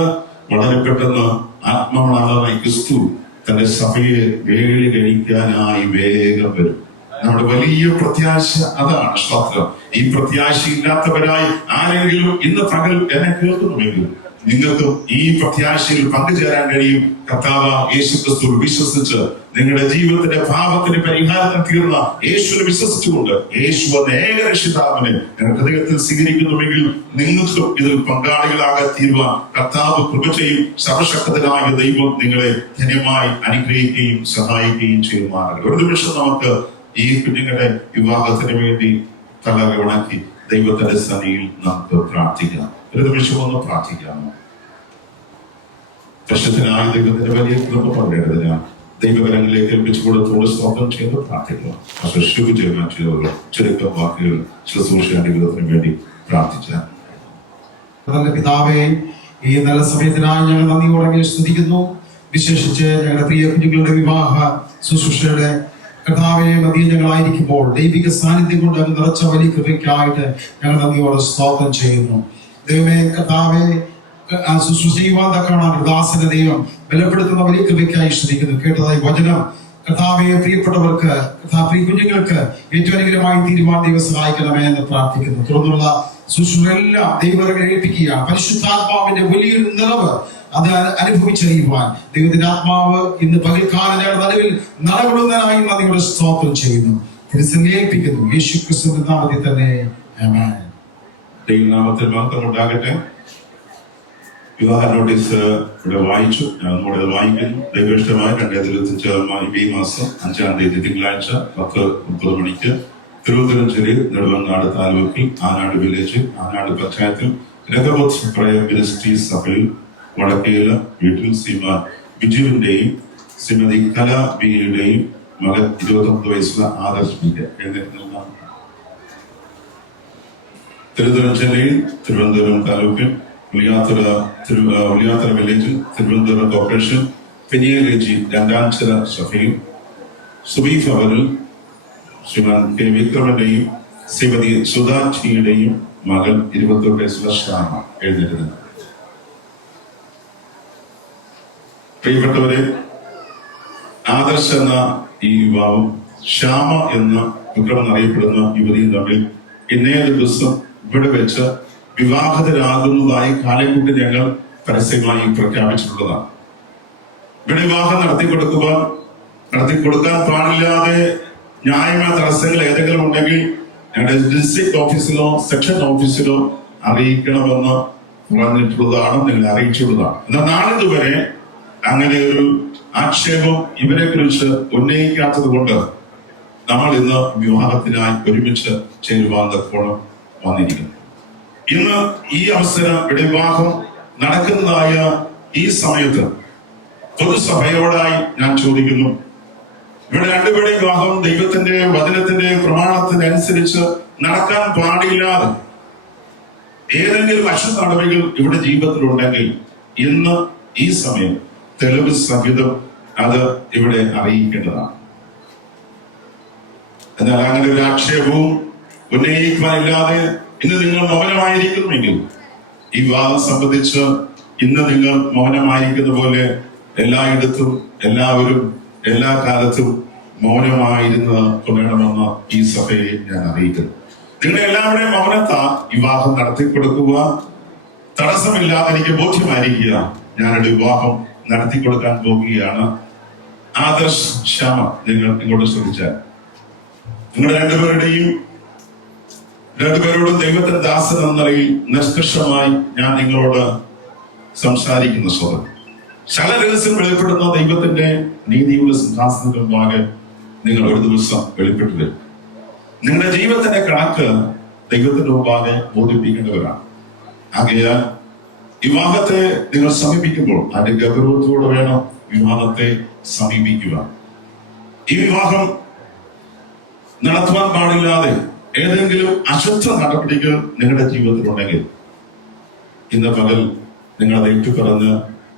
വളരെ പെട്ടെന്ന് ആത്മാവായ ക്രിസ്തു തന്റെ സഭയെ വേളി കഴിക്കാനായി വേഗം വരും. നമ്മുടെ വലിയ പ്രത്യാശ അതാണ്. സ്തോത്രം. ഈ പ്രത്യാശ ഇല്ലാത്തവരായി ആരെങ്കിലും ഇന്ന് പകൽ എന്നെ കേൾക്കുന്നുവെങ്കിൽ നിങ്ങൾക്കും ഈ പ്രത്യാശയിൽ പങ്കുചേരാൻ കഴിയും. കർത്താവ് യേശുക്രിസ്തു വിശ്വസിച്ച് നിങ്ങളുടെ ജീവിതത്തിന്റെ പാപത്തിന് പരിഹാരം തീർന്ന യേശുവിനെ വിശ്വസിച്ചുകൊണ്ട് യേശു എന്ന ഏകരക്ഷിതാവിനെ ഹൃദയത്തിൽ സ്വീകരിക്കുന്നുവെങ്കിൽ നിങ്ങൾക്കും ഇതിൽ പങ്കാളികളാകാൻ തീരുവാൻ കർത്താവ് കൃപ ചെയ്യും. സർവശക്തനായ ദൈവം നിങ്ങളെ ധന്യമായി അനുഗ്രഹിക്കുകയും സഹായിക്കുകയും ചെയ്യുമാറും. ഒരു നിമിഷം നമുക്ക് ഈ കുഞ്ഞുങ്ങളുടെ വിവാഹത്തിന് വേണ്ടി തല വണക്കി ദൈവത്തിന്റെ സന്നിധിയിൽ നമുക്ക് പ്രാർത്ഥിക്കാം. ഒരു നിമിഷം ഒന്ന് പ്രാർത്ഥിക്കാമോ? പ്രശ്നത്തിനായ ദൈവത്തിന്റെ വലിയ കൃപ പകരുന്നതിനാൽ ദൈവകരങ്ങളിലേക്ക് ഏൽപ്പിച്ചുകൂടത്തോട് സ്തോത്രം ചെയ്ത് പ്രാർത്ഥിക്കുക. ചുരുക്കം വാക്കുകൾ ശുശ്രൂഷയുടെ ജീവിതത്തിന് വേണ്ടി പ്രാർത്ഥിച്ചാൽ. നല്ല പിതാവേ, ഈ നല്ല സമയത്തിനായി ഞങ്ങൾ നന്ദിയോടെ സ്തുതിക്കുന്നു. വിശേഷിച്ച് ഞങ്ങളുടെ പ്രിയ കുഞ്ഞുങ്ങളുടെ വിവാഹ ശുശ്രൂഷയുടെ കർത്താവെ മധ്യേ ഞങ്ങളായിരിക്കുമ്പോൾ ദൈവിക സാന്നിധ്യം കൊണ്ട് അങ്ങ് നിറച്ച വലിയ കൃപയ്ക്കായിട്ട് ഞങ്ങൾ നന്ദിയോടെ സ്തോത്രം ചെയ്യുന്നു. ദൈവമേ, കർത്താവെ ശുശ്രൂഷ ചെയ്യുവാൻ തക്കവണ്ണം ദാസന്റെ ദൈവം ബലപ്പെടുത്തുന്ന വലിയ കൃപയ്ക്കായി ശ്രദ്ധിക്കുന്നു. കേട്ടതായി വചനം കർത്താവെ പ്രിയപ്പെട്ടവർക്ക്, പ്രിയ കുഞ്ഞുങ്ങൾക്ക് ഏറ്റവും അനുഗ്രഹമായി തീരുമാനം ദൈവം സഹായിക്കണമേ എന്ന് പ്രാർത്ഥിക്കുന്നു. തുടർന്നുള്ള ശുശ്രൂഷയെല്ലാം ദൈവങ്ങളെ ഏൽപ്പിക്കുക. പരിശുദ്ധാത്മാവിന്റെ വലിയൊരു നിറവ് അത് അനുഭവിച്ചറിയുവാൻ ദൈവത്തിന്റെ ആത്മാവ് ഇന്ന് പകൽക്കാലം ഞങ്ങളുടെ നടുവിൽ നടപടുന്നതിനായി നന്ദിയോടെ സ്തോത്രം ചെയ്യുന്നു. തിരുസന്നിധിയിൽപ്പിക്കുന്നു. യേശു ക്രിസ്തുവിന്റെ നാമത്തിൽ തന്നെ ആമേൻ. ദൈവനാമത്തിൽ മഹത്വം ഉണ്ടാകട്ടെ. വിവാഹ നോട്ടീസ് ഇവിടെ വായിച്ചു. ഞാൻ ഒന്നുകൂടെ വായിക്കുന്നു. ദൈവേഷ്ടമായ 2025 ഈ മാസം 5-ാം തീയതി തിങ്കളാഴ്ച 10:30 മണിക്ക് തിരുവനന്തപുരം ജില്ലയിൽ നെടുമങ്ങാട് താലൂക്കിൽ ആനാട് വില്ലേജ് ആനാട് പഞ്ചായത്തിൽ രഘുവത് പ്രയർ മിനിസ്ട്രീസ് സഭയിൽ വടക്കേല വീട്ടിൽ ശ്രീമാൻ ബിജുവിന്റെയും ശ്രീമതി കലാ ബിയുടെയും മകൻ 29 വയസ്സുള്ള ആദർശ് ബിക്ക് എഴുന്നേൽക്കുന്ന തിരുവനന്തപുരം ജില്ലയിൽ തിരുവനന്തപുരം താലൂക്കിൽ ഉളിയാത്തറ വില്ലേജിൽ തിരുവനന്തപുരം കോർപ്പറേഷൻ പെനിയലേജി 2-ാം ചില സഭയിൽ സുബി ഭവനിൽ ശ്രീമാൻ കെ വിക്രമന്റെയും ശ്രീമതി സുധാജിയുടെയും മകൻ 21 വയസ്സുള്ള ശ്യാമ എഴുന്നേറ്റത്. പ്രിയപ്പെട്ടവരെ, ആദർശ് എന്ന ഈ യുവാവും ശ്യാമ എന്ന വിക്രമൻ അറിയപ്പെടുന്ന യുവതിയും തമ്മിൽ ഇന്നേ ദിവസം ഇവിടെ വെച്ച് വിവാഹിതരാകുന്നതായി കാലക്കൂട്ടി ഞങ്ങൾ പരസ്യമായി പ്രഖ്യാപിച്ചിട്ടുള്ളതാണ്. ഇവിടെ വിവാഹം നടത്തിക്കൊടുക്കാൻ പാടില്ലാതെ ന്യായമായ തടസ്സങ്ങൾ ഏതെങ്കിലും ഉണ്ടെങ്കിൽ ഞങ്ങളുടെ ഡിസ്ട്രിക്ട് ഓഫീസിലോ സെക്ഷൻ ഓഫീസിലോ അറിയിക്കണമെന്ന് പറഞ്ഞിട്ടുള്ളതാണ്, നിങ്ങളെ അറിയിച്ചിട്ടുള്ളതാണ്. എന്നാൽ നാളിതുവരെ അങ്ങനെ ഒരു ആക്ഷേപം ഇവരെ കുറിച്ച് ഉന്നയിക്കാത്തത് കൊണ്ട് നമ്മൾ ഇന്ന് വിവാഹത്തിനായി ഒരുമിച്ച് ചേരുവാൻ തക്കോണം വന്നിരിക്കുന്നു. ഇന്ന് ഈ അവസരം ഇവിടെ വിവാഹം നടക്കുന്നതായ ഈ സമയത്ത് പൊതുസഭയോടായി ഞാൻ ചോദിക്കുന്നു, ഇവിടെ രണ്ടുപേരുടെയും വിവാഹം ദൈവത്തിന്റെ വചനത്തിന്റെ പ്രമാണത്തിനനുസരിച്ച് നടക്കാൻ പാടില്ലാതെ ഏതെങ്കിലും അശുദ്ധ നടപടികൾ ഇവിടെ ജീവിതത്തിലുണ്ടെങ്കിൽ ഇന്ന് ഈ സമയം തെളിവ് സഹിതം അത് ഇവിടെ അറിയിക്കേണ്ടതാണ്. എന്നാൽ അങ്ങനെ ഒരു ആക്ഷേപവും ഉന്നയിക്കാനില്ലാതെ ഇന്ന് നിങ്ങൾ മൗനമായിരിക്കുന്നുവെങ്കിൽ ഈ വിവാഹം സംബന്ധിച്ച് ഇന്ന് നിങ്ങൾ മൗനമായിരിക്കുന്ന പോലെ എല്ലായിടത്തും എല്ലാവരും എല്ലാ കാലത്തും മൗനമായിരുന്ന് കൊള്ളണമെന്ന് ഈ സഭയെ ഞാൻ അറിയിക്കുന്നു. നിങ്ങളുടെ എല്ലാവരുടെയും മൗനത്താ വിവാഹം നടത്തിക്കൊടുക്കുക. തടസ്സമില്ലാതെ എനിക്ക് ബോധ്യമായിരിക്കുക ഞാനൊരു വിവാഹം നടത്തിക്കൊടുക്കാൻ പോകുകയാണ്. ആദർശ്, ശ്യാമ, നിങ്ങൾ ഇങ്ങോട്ട് ശ്രദ്ധിച്ചാൽ നിങ്ങളുടെ രണ്ടുപേരോടും ദൈവത്തിന്റെ ദാസൻ എന്ന നിലയിൽ നിഷ്കർഷമായി ഞാൻ നിങ്ങളോട് സംസാരിക്കുന്ന സ്വതം ശല രഹസ്യം വെളിപ്പെടുന്ന ദൈവത്തിന്റെ നീതിയുള്ള സിംഹാസനത്തിന് മുമ്പാകെ നിങ്ങൾ ഒരു ദിവസം വെളിപ്പെട്ടു വരും. നിങ്ങളുടെ ജീവിതത്തിന്റെ കണക്ക് ദൈവത്തിന്റെ മുമ്പാകെ ബോധിപ്പിക്കേണ്ടവരാണ്. ആകയാൽ വിവാഹത്തെ നിങ്ങൾ സമീപിക്കുമ്പോൾ അതിന്റെ ഗൗരവത്തോടെ വേണം വിവാഹത്തെ സമീപിക്കുക. ഈ വിവാഹം നടത്തുവാൻ പാടില്ലാതെ ഏതെങ്കിലും അശുദ്ധ നടപടികൾ നിങ്ങളുടെ ജീവിതത്തിലുണ്ടെങ്കിൽ ഇന്ന് പകൽ നിങ്ങൾ അത് ഏറ്റുപറഞ്ഞ്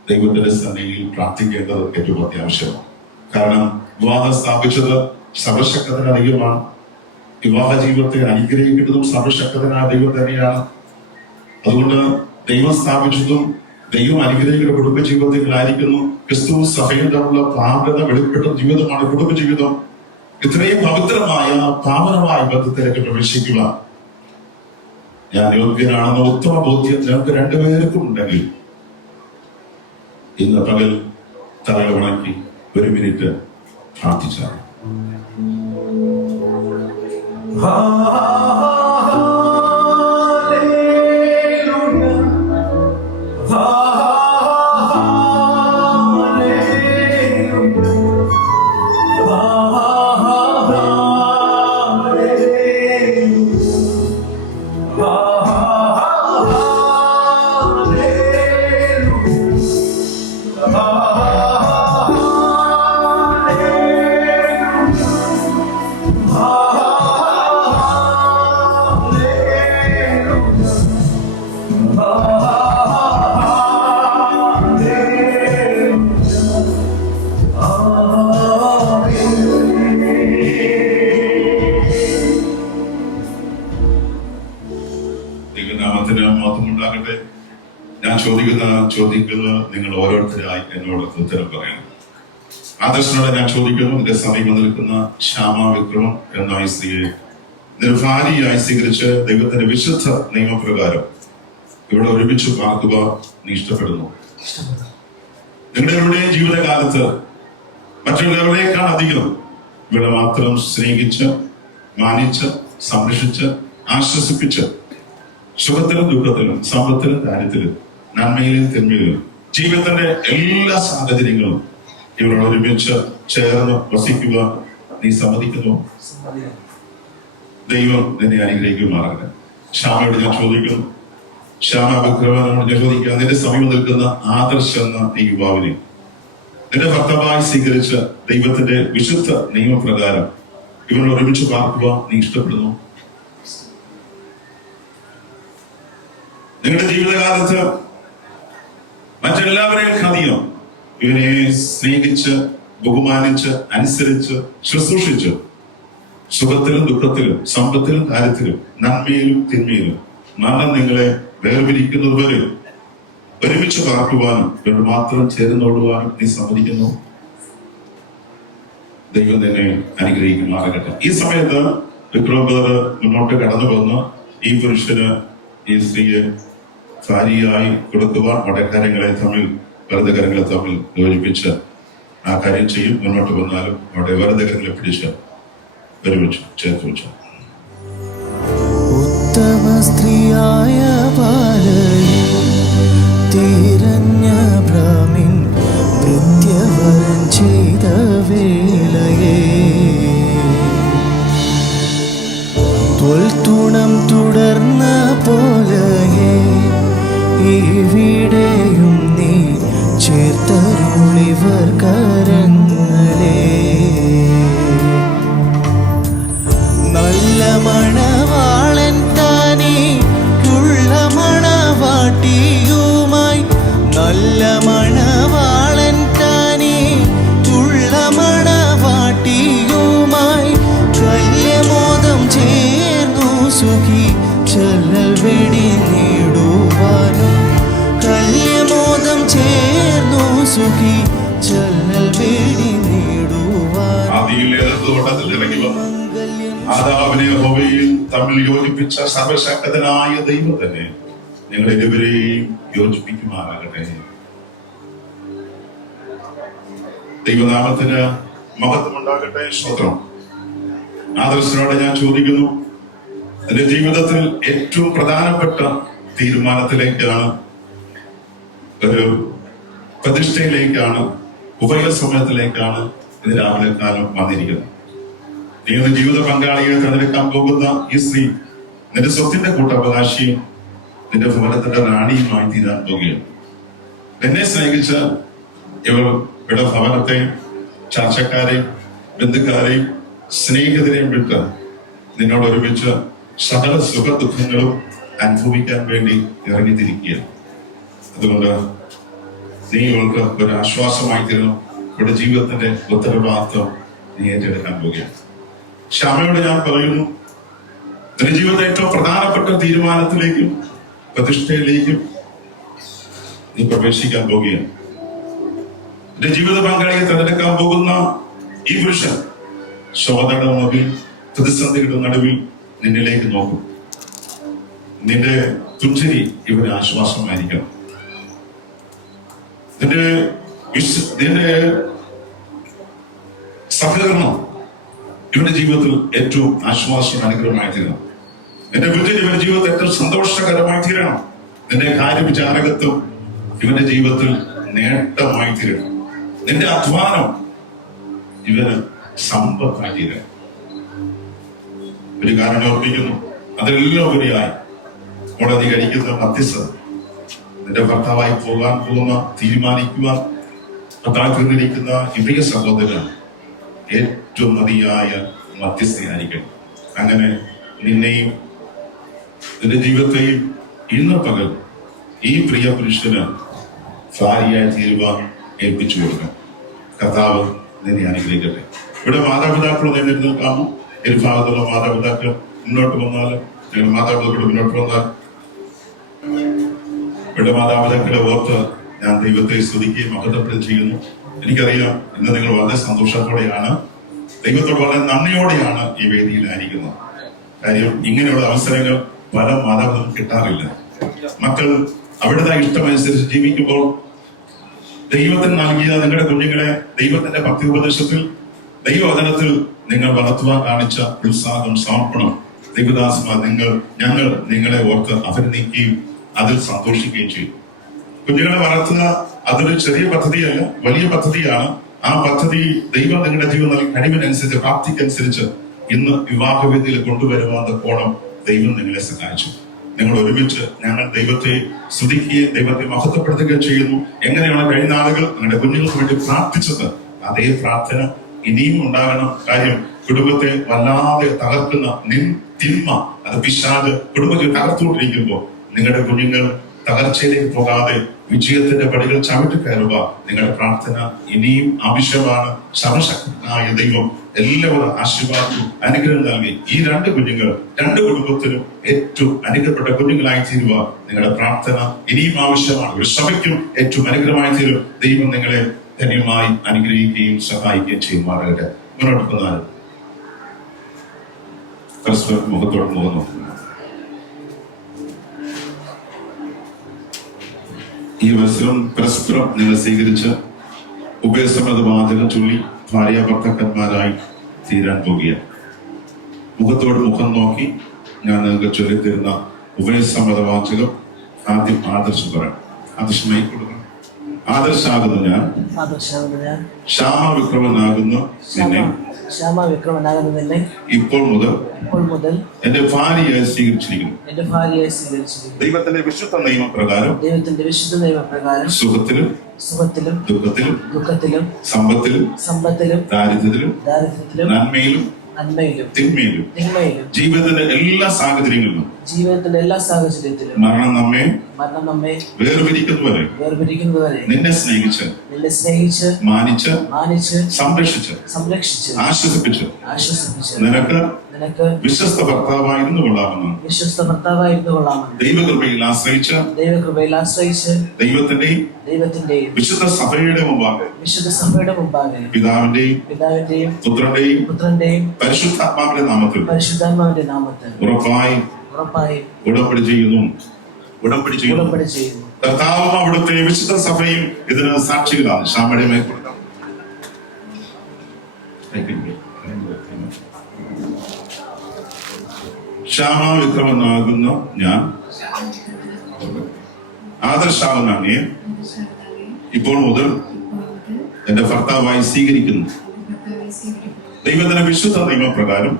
ദൈവത്തിന്റെ സന്നിധിയിൽ പ്രാർത്ഥിക്കേണ്ടത് ഏറ്റവും അത്യാവശ്യമാണ്. കാരണം വിവാഹം സ്ഥാപിച്ചത് സർവശക്തന് അധികമാണ്. വിവാഹ ജീവിതത്തെ അനുഗ്രഹിക്കുന്നതും സർവശക്തനായ ദൈവം തന്നെയാണ്. അതുകൊണ്ട് ദൈവം സ്ഥാപിച്ചതും ദൈവം അനുഗ്രഹിക്കുന്ന കുടുംബ ജീവിതത്തിലായിരിക്കുന്നു. ക്രിസ്തു സഭയിൽ തമ്മിലുള്ള പാപത വെളിപ്പെട്ട ജീവിതമാണ് കുടുംബജീവിതം. ഇത്രയും പവിത്രമായ പാവനമായ ബന്ധത്തിലേക്ക് പ്രവേശിക്കുക ഞാൻ യോഗ്യനാണെന്ന ഉത്തമ ബോധ്യം ഞങ്ങൾക്ക് രണ്ടുപേർക്കും ഉണ്ടെങ്കിൽ ഇന്ന് പകൽ തലകൾ വണക്കി ഒരു മിനിറ്റ് പ്രാർത്ഥിച്ചാൽ ഞാൻ ചോദിക്കുന്ന നിങ്ങൾ ഓരോരുത്തരായി എന്നോട് ഉത്തരം പറയണം. ആദർശനോട് ഞാൻ ചോദിക്കുന്നു, എന്റെ സമീപം നിൽക്കുന്ന ശ്യാമ വിക്രമം എന്ന ഈ സ്ത്രീയെ നിർഭാര്യയായി സ്വീകരിച്ച് ദൈവത്തിന്റെ വിശുദ്ധ നിയമപ്രകാരം ഇവിടെ ഒരുമിച്ച് പാർക്കുക നീ ഇഷ്ടപ്പെടുന്നു? നിങ്ങളുടെ എവിടെയും ജീവിതകാലത്ത് മറ്റുള്ളവരെക്കാൾ അധികം ഇവിടെ മാത്രം സ്നേഹിച്ച് മാനിച്ച് സംരക്ഷിച്ച് ആശ്വസിപ്പിച്ച് സുഖത്തിലും ദുഃഖത്തിലും സമ്പത്തിലും കാര്യത്തിലും നന്മയിലും തിന്മയിലും ജീവിതത്തിന്റെ എല്ലാ സാഹചര്യങ്ങളും ഇവരോട് ഒരുമിച്ച് ചേർന്ന് വസിക്കുക നീ സമ്മതിക്കുന്നു? ദൈവം നിന്നെ അനുഗ്രഹിക്കുമാറാകട്ടെ. ശ്യാമയോട് ഞാൻ ചോദിക്കുന്നു, ശ്യാമ വിക്രമനോട് ഞാൻ ചോദിക്കുക, നിന്റെ സമീപം നിൽക്കുന്ന ആദർശ് എന്ന ഈ യുവാവിനെ നിന്റെ ഭർത്താവായി സ്വീകരിച്ച് ദൈവത്തിന്റെ വിശുദ്ധ നിയമപ്രകാരം ഇവരോട് ഒരുമിച്ച് പാർക്കുക നീ ഇഷ്ടപ്പെടുന്നു? നിങ്ങളുടെ ജീവിതകാലത്ത് മറ്റെല്ലാവരെയും അധികം ഇവനെ സ്നേഹിച്ച് ബഹുമാനിച്ച് അനുസരിച്ച് ശുശ്രൂഷിച്ച് സുഖത്തിലും ദുഃഖത്തിലും സമ്പത്തിലും കാര്യത്തിലും നന്മയിലും തിന്മയിലും മരണം നിങ്ങളെ വേർപിരിക്കുന്നതുവരെ ഒരുമിച്ച് പാർക്കുവാനും ഇവർ മാത്രം ചേർന്നോടുവാനും നീ സമ്മതിക്കുന്നു? ദൈവം തന്നെ അനുഗ്രഹിക്കുമാറാകട്ടെ. ഈ സമയത്ത് വിക്രമബദർ മുന്നോട്ട് കടന്നു വന്ന് ഈ പുരുഷന് ഈ സ്ത്രീയെ ഭാര്യയായി കൊടുക്കുവാൻ വടക്കാര്യങ്ങളെ തമ്മിൽ വലതുകരങ്ങളെ തമ്മിൽ യോജിപ്പിച്ച് ആ കാര്യം ചെയ്യും. മുന്നോട്ട് വന്നാലും അവിടെ വലതുകരങ്ങളെ പിടിച്ച് ഒരുമിച്ച് ചേർത്ത് വെച്ചു. ഉത്തമ സ്ത്രീയായ ബാലയെ തിരഞ്ഞ ഭ്രമിൻ പ്രത്യവരൻ ചെയ്ത വേളയെ തൊൽത്തുണം തുടർന്ന പോലെയേ ഇവിടെയും നീ ചേർത്തരുളിവർ കരങ്ങളെ നല്ല മണവാളൻ താനേ ഉള്ള മണവാട്ടിയുമായി നല്ല മണവാളൻ താനേ ഉള്ള മണവാട്ടിയുമായി കല്യമോദം ചേർന്നു സുഖി ചൊല്ലൽ വെടി നേടുവാനും കല്യമോദം ചേർന്നു സുഖി ചൊല്ലൽ വെടി നേടുവാനും ഏത് തോട്ടത്തിൽ ഇറങ്ങി വന്നു ആദാമിനെ ഹവ്വയെയും തമ്മിൽ യോജിപ്പിച്ച സർവശക്തനായ ദൈവം തന്നെ നിങ്ങൾ ഇരുവരെയും യോജിപ്പിക്കുമാറാകട്ടെ. ദൈവനാമത്തിന് മഹത്വമുണ്ടാകട്ടെ. സ്തോത്രം. ആദർശനോട് ഞാൻ ചോദിക്കുന്നു, എന്റെ ജീവിതത്തിൽ ഏറ്റവും പ്രധാനപ്പെട്ട തീരുമാനത്തിലേക്കാണ്, ഒരു പ്രതിഷ്ഠയിലേക്കാണ്, ഉഭയസമയത്തിലേക്കാണ് ഇത് രാവിലെ കാലം വന്നിരിക്കുന്നത്. നീ ജീവിത പങ്കാളിയെ തിരഞ്ഞെടുക്കാൻ പോകുന്ന ഈ സ്ത്രീ നിന്റെ സ്വത്തിന്റെ കൂട്ടവകാശിയും നിന്റെ ഭവനത്തിന്റെ റാണിയുമായി തീരാൻ പോകുകയാണ്. എന്നെ സ്നേഹിച്ച ഇവരുടെ ഭവനത്തെയും ചർച്ചക്കാരെയും ബന്ധുക്കാരെയും സ്നേഹിതരെയും വിട്ട് നിന്നോട് ഒരുമിച്ച് സകല സുഖ ദുഃഖങ്ങളും അനുഭവിക്കാൻ വേണ്ടി ഇറങ്ങിത്തിരിക്കുകയാണ്. അതുകൊണ്ട് നീ ഇവൾക്ക് ഒരു ആശ്വാസമായി തീരണം. ഇവിടെ ജീവിതത്തിന്റെ ഉത്തരവാദിത്വം നീ ഏറ്റെടുക്കാൻ പോവുകയാണ്. ശ്യാമയോട് ഞാൻ പറയുന്നു, നിന്റെ ജീവിതത്തെ ഏറ്റവും പ്രധാനപ്പെട്ട തീരുമാനത്തിലേക്കും പ്രതിഷ്ഠയിലേക്കും നീ പ്രവേശിക്കാൻ പോവുകയാണ്. നിന്റെ ജീവിത പങ്കാളിയെ തിരഞ്ഞെടുക്കാൻ പോകുന്ന ഈ പുരുഷൻ ശോധനയുടെ നടുവിൽ, പ്രതിസന്ധിയുടെ നടുവിൽ നിന്നിലേക്ക് നോക്കും. നിന്റെ പുഞ്ചിരി ഇവന് ആശ്വാസമായിരിക്കണം. നിന്റെ സഹകരണം ഇവന്റെ ജീവിതത്തിൽ ഏറ്റവും ആശ്വാസം അനുഗ്രഹമായി തീരണം. നിന്റെ പുഞ്ചിരി ഇവന്റെ ജീവിതത്തിൽ ഏറ്റവും സന്തോഷകരമായി തീരണം. നിന്റെ കാര്യവിചാരകത്വം ഇവന്റെ ജീവിതത്തിൽ നേട്ടമായി തീരണം. നിന്റെ അധ്വാനം ഇവന് സമ്പത്തായി തീരണം. ഒരു കാരണം ഓർപ്പിക്കുന്നു, അതെല്ലാം ഉപരിയായി കോടതി കഴിക്കുന്ന മധ്യസ്ഥത, നിന്റെ ഭർത്താവായി പോകാൻ പോകുന്ന തീരുമാനിക്കുവാൻ ഭർത്താവിരിക്കുന്ന ഇവയ സഹോദരൻ ഏറ്റവും മതിയായ മധ്യസ്ഥയായിരിക്കണം. അങ്ങനെ നിന്നെയും നിന്റെ ജീവിതത്തെയും ഇന്ന് പകൽ ഈ പ്രിയ പുരുഷന് ഭാര്യയായി തീരുവാൻ ഏൽപ്പിച്ചു കൊടുക്കണം. കർത്താവ് നിന്നെ അനുഗ്രഹിക്കട്ടെ. ഇവിടെ മാതാപിതാക്കൾ നിൽക്കാമോ? ഒരു ഭാഗത്തുള്ള മാതാപിതാക്കൾ മുന്നോട്ട് വന്നാൽ, മാതാപിതാക്കൾ മുന്നോട്ട് വന്നാൽ ഇവിടെ മാതാപിതാക്കളെ ഓർത്ത് ഞാൻ ദൈവത്തെ സ്തുതിക്കുകയും മഹത്വപ്പെടുകയും ചെയ്യുന്നു. എനിക്കറിയാം ഇന്ന് നിങ്ങൾ വളരെ സന്തോഷത്തോടെയാണ്, ദൈവത്തോട് വളരെ നന്ദിയോടെയാണ് ഈ വേദിയിലായിരിക്കുന്നത്. കാര്യം ഇങ്ങനെയുള്ള അവസരങ്ങൾ പല മാതാപിതാക്കളും കിട്ടാറില്ല. മക്കൾ അവരുടേതായ ഇഷ്ടമനുസരിച്ച് ജീവിക്കുമ്പോൾ ദൈവത്തിന് നൽകിയ നിങ്ങളുടെ കുഞ്ഞുങ്ങളെ ദൈവത്തിന്റെ ഭക്തിോപദേശത്തിൽ, ദൈവവചനത്തിൽ നിങ്ങൾ വളർത്തുവാൻ കാണിച്ച ഉത്സാഹം, സമർപ്പണം, ദൈവദാസന്മാർ ഞങ്ങൾ നിങ്ങളെ ഓർത്ത് അഭിനന്ദിക്കുകയും അതിൽ സന്തോഷിക്കുകയും ചെയ്യും. കുഞ്ഞുങ്ങളെ വളർത്തുക അതൊരു ചെറിയ പദ്ധതിയല്ല, വലിയ പദ്ധതിയാണ്. ആ പദ്ധതി ദൈവം നിങ്ങളുടെ ജീവിതം കഴിവിനനുസരിച്ച്, പ്രാപ്തിക്കനുസരിച്ച് ഇന്ന് വിവാഹവേദിയിൽ കൊണ്ടുവരുവാൻ കോണം ദൈവം നിങ്ങളെ സഹായിച്ചു. നിങ്ങൾ ഒരുമിച്ച് ഞങ്ങൾ ദൈവത്തെ സ്തുതിക്കുകയും ദൈവത്തെ മഹത്വപ്പെടുത്തുകയും ചെയ്യുന്നു. എങ്ങനെയാണ് കഴിഞ്ഞ ആളുകൾ നിങ്ങളുടെ കുഞ്ഞുങ്ങൾക്ക് വേണ്ടി പ്രാർത്ഥിച്ചത്, അതേ പ്രാർത്ഥന ഇനിയും ഉണ്ടാകണം. കാര്യം കുടുംബത്തെ വല്ലാതെ തകർക്കുന്ന തിന്മ, അത് പിശാച് കുടുംബത്തെ തകർത്തുകൊണ്ടിരിക്കുമ്പോൾ നിങ്ങളുടെ കുഞ്ഞുങ്ങൾ തകർച്ചയിലേക്ക് പോകാതെ വിജയത്തിന്റെ പടികൾ ചവിട്ടി കയറുക. നിങ്ങളുടെ പ്രാർത്ഥന ഇനിയും ആവശ്യമാണ്. സർവശക്തനായ ദൈവം എല്ലാവരും ആശീർവാദവും അനുഗ്രഹം നൽകി ഈ രണ്ട് കുഞ്ഞുങ്ങൾ, രണ്ട് കുടുംബത്തിനും ഏറ്റവും അനുഗ്രഹപ്പെട്ട കുഞ്ഞുങ്ങളായി തീരുക. നിങ്ങളുടെ പ്രാർത്ഥന ഇനിയും ആവശ്യമാണ്. ഒരു സഭയ്ക്കും ഏറ്റവും അനുഗ്രഹമായി തീരും. ദൈവം നിങ്ങളെ ധന്യമായി അനുഗ്രഹിക്കുകയും സഹായിക്കുകയും ചെയ്യുമാറാകട്ടെ. മുന്നോട്ട് വന്നാൽ പരസ്പരം മുഖത്തോട് മുഖം നോക്കുക. ഈ അവസരം പരസ്പരം നിങ്ങൾ സ്വീകരിച്ച് ഉഭയസമ്മത വാചകം ചൊല്ലി ഭാര്യ ഭർത്താക്കന്മാരായി തീരാൻ പോകുകയാണ്. മുഖത്തോട് മുഖം നോക്കി ഞാൻ നിങ്ങൾക്ക് ചൊല്ലിത്തരുന്ന ഉഭയസമ്മത വാചകം ആദ്യം ആദർശം പറയാം. ആദർശമായി കൊടുക്കണം. ആദർശാകുന്നു ഞാൻ, ശ്യാമവിക്രമനാകുന്നു നിന്നെ ഇപ്പോൾ മുതൽ എന്റെ ഭാര്യയായി സ്വീകരിച്ചിരിക്കുന്നു. ദൈവത്തിന്റെ വിശുദ്ധ നിയമപ്രകാരം സുഖത്തിലും ദുഃഖത്തിലും സമ്പത്തിലും ദാരിദ്ര്യത്തിലും നന്മയിലും തിന്മയിലും ജീവിതത്തിന്റെ എല്ലാ സാഹചര്യങ്ങളിലും ജീവിതത്തിന്റെ എല്ലാ സാഹചര്യത്തിലും മരണം നമ്മെ വേർപിരിക്കുന്നതുവരെ നിന്നെ സ്നേഹിച്ച് മാനിച്ച് സംരക്ഷിച്ച് ആശ്വസിപ്പിച്ച് നിനക്ക് വിശ്വസ്ത ഭർത്താവായിരുന്നു കൊള്ളാമെന്ന് ദൈവകൃപയിൽ ആശ്രയിച്ച് ദൈവത്തിന്റെയും വിശുദ്ധ സഭയുടെ മുമ്പാകെ പിതാവിന്റെയും പുത്രന്റെയും പരിശുദ്ധാത്മാവിന്റെ നാമത്തിൽ ഉറപ്പായി ഉടമ്പടി ചെയ്യുന്നു. കർത്താവും അവിടുത്തെ വിശുദ്ധ സഭയും ഇതിന് സാക്ഷികളാണ്. ശ്യാമയുടെ മേൽക്കൊടുക്കാം. ശ്യാമ വിക്രമെന്നാകുന്ന ഞാൻ ആദർശാവനാണ് ഇപ്പോൾ മുതൽ എന്റെ ഭർത്താവായി സ്വീകരിക്കുന്നു. ദൈവത്തിന്റെ വിശുദ്ധ നിയമപ്രകാരം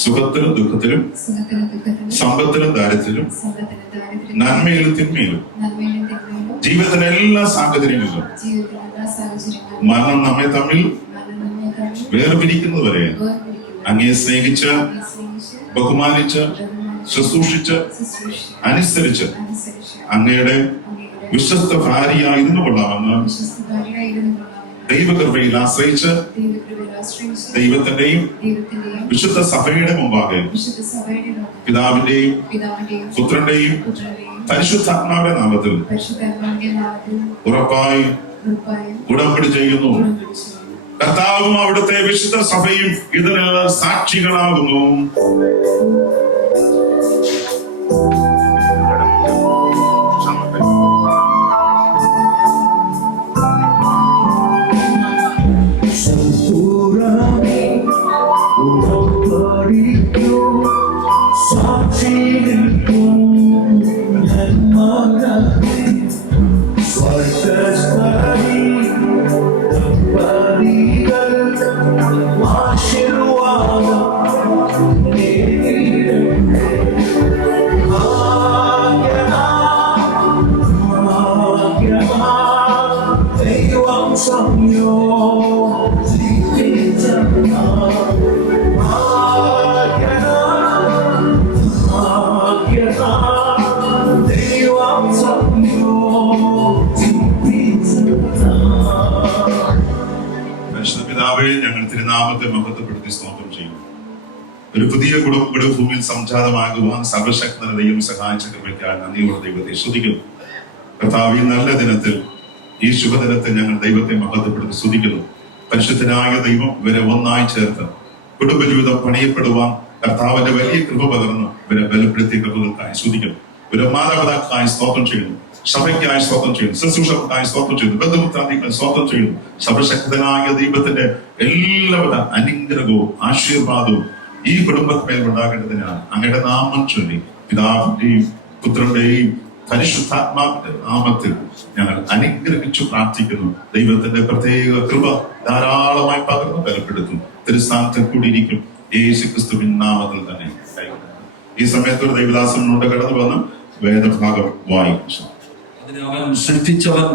സുഖത്തിലും ദുഃഖത്തിലും സമ്പത്തിലും ദാരിദ്ര്യത്തിലും നന്മയിലും തിന്മയിലും ജീവിതത്തിലെ എല്ലാ സാഹചര്യങ്ങളിലും മരണം നമ്മെ തമ്മിൽ വേർപിരിക്കുന്നതുവരെ അങ്ങയെ സ്നേഹിച്ച് ബഹുമാനിച്ച് ശുശ്രൂഷിച്ച് അനുസരിച്ച് അങ്ങയുടെ വിശ്വസ്ത ഭാര്യയായിരുന്നു കൊള്ളാമെന്ന് ദൈവകൃപയിൽ ആശ്രയിച്ച് ദൈവത്തിന്റെയും വിശുദ്ധ സഭയുടെ മുമ്പാകെ പിതാവിന്റെയും പുത്രന്റെയും പരിശുദ്ധാത്മാവിന്റെ നാമത്തിൽ ഉറപ്പായി ഉടമ്പടി ചെയ്യുന്നു. കർത്താവും അവിടുത്തെ വിശുദ്ധ സഭയും ഇതിന് സാക്ഷികളാകുന്നു. ഞങ്ങൾ തിരുനാമത്തെ മഹത്വപ്പെടുത്തി സ്തോത്രം ചെയ്യും. ഒരു പുതിയ ഭൂമിയിൽ സംജാതമാകുവാൻ സർവശക്തന ദൈവം സഹായിച്ച കൃപയ്ക്കായി നന്ദിയോടെ ദൈവത്തെ സ്തുതിക്കുന്നു. കർത്താവ് ഈ നല്ല ദിനത്തിൽ, ഈ ശുഭദിനത്തിൽ ഞങ്ങൾ ദൈവത്തെ മഹത്വപ്പെടുത്തി സ്തുതിക്കുന്നു. പരിശുദ്ധനായ ദൈവം ഇവരെ ഒന്നായി ചേർത്ത് കുടുംബജീവിതം പണിയപ്പെടുവാൻ കർത്താവിന്റെ വലിയ കൃപ പകർന്ന് ഇവരെ ബലപ്പെടുത്തിയ കൃപകൾക്കായി സ്തുതിക്കുന്നു. ഇവരെ മാതാപിതാക്കളായി സ്തോത്രം ചെയ്യുന്നു. സഭയ്ക്കായി സ്തോത്രം ചെയ്യുന്നു. ശുശ്രൂഷകൾക്കായി സ്തോത്രം ചെയ്യുന്നു. ബന്ധുമിത്രാദികളെ സ്തോത്രം ചെയ്യുന്നു. സർവശക്തനായ ദൈവത്തിന്റെ എല്ലാവിധ അനുഗ്രഹവും ആശീർവാദവും ഈ കുടുംബത്തിന്മേൽ ഉണ്ടാകേണ്ടതിനാണ് അങ്ങയുടെ നാമം ചൊല്ലി പിതാവിന്റെയും പുത്രന്റെയും പരിശുദ്ധാത്മാവിന്റെ നാമത്തിൽ ഞങ്ങൾ അനുഗ്രഹിച്ചു പ്രാർത്ഥിക്കുന്നു. ദൈവത്തിന്റെ പ്രത്യേക കൃപ ധാരാളമായി പകർന്ന് ബലപ്പെടുത്തും. തിരുസ്ഥാനത്തിൽ കൂടിയിരിക്കും യേശു ക്രിസ്തുവിൻ നാമത്തിൽ തന്നെ. ഈ സമയത്ത് ഒരു ദൈവദാസനോട് കടന്നു വന്ന് വേദഭാഗം വായിച്ചു. അവൻ സൃഷ്ടിച്ചവൻ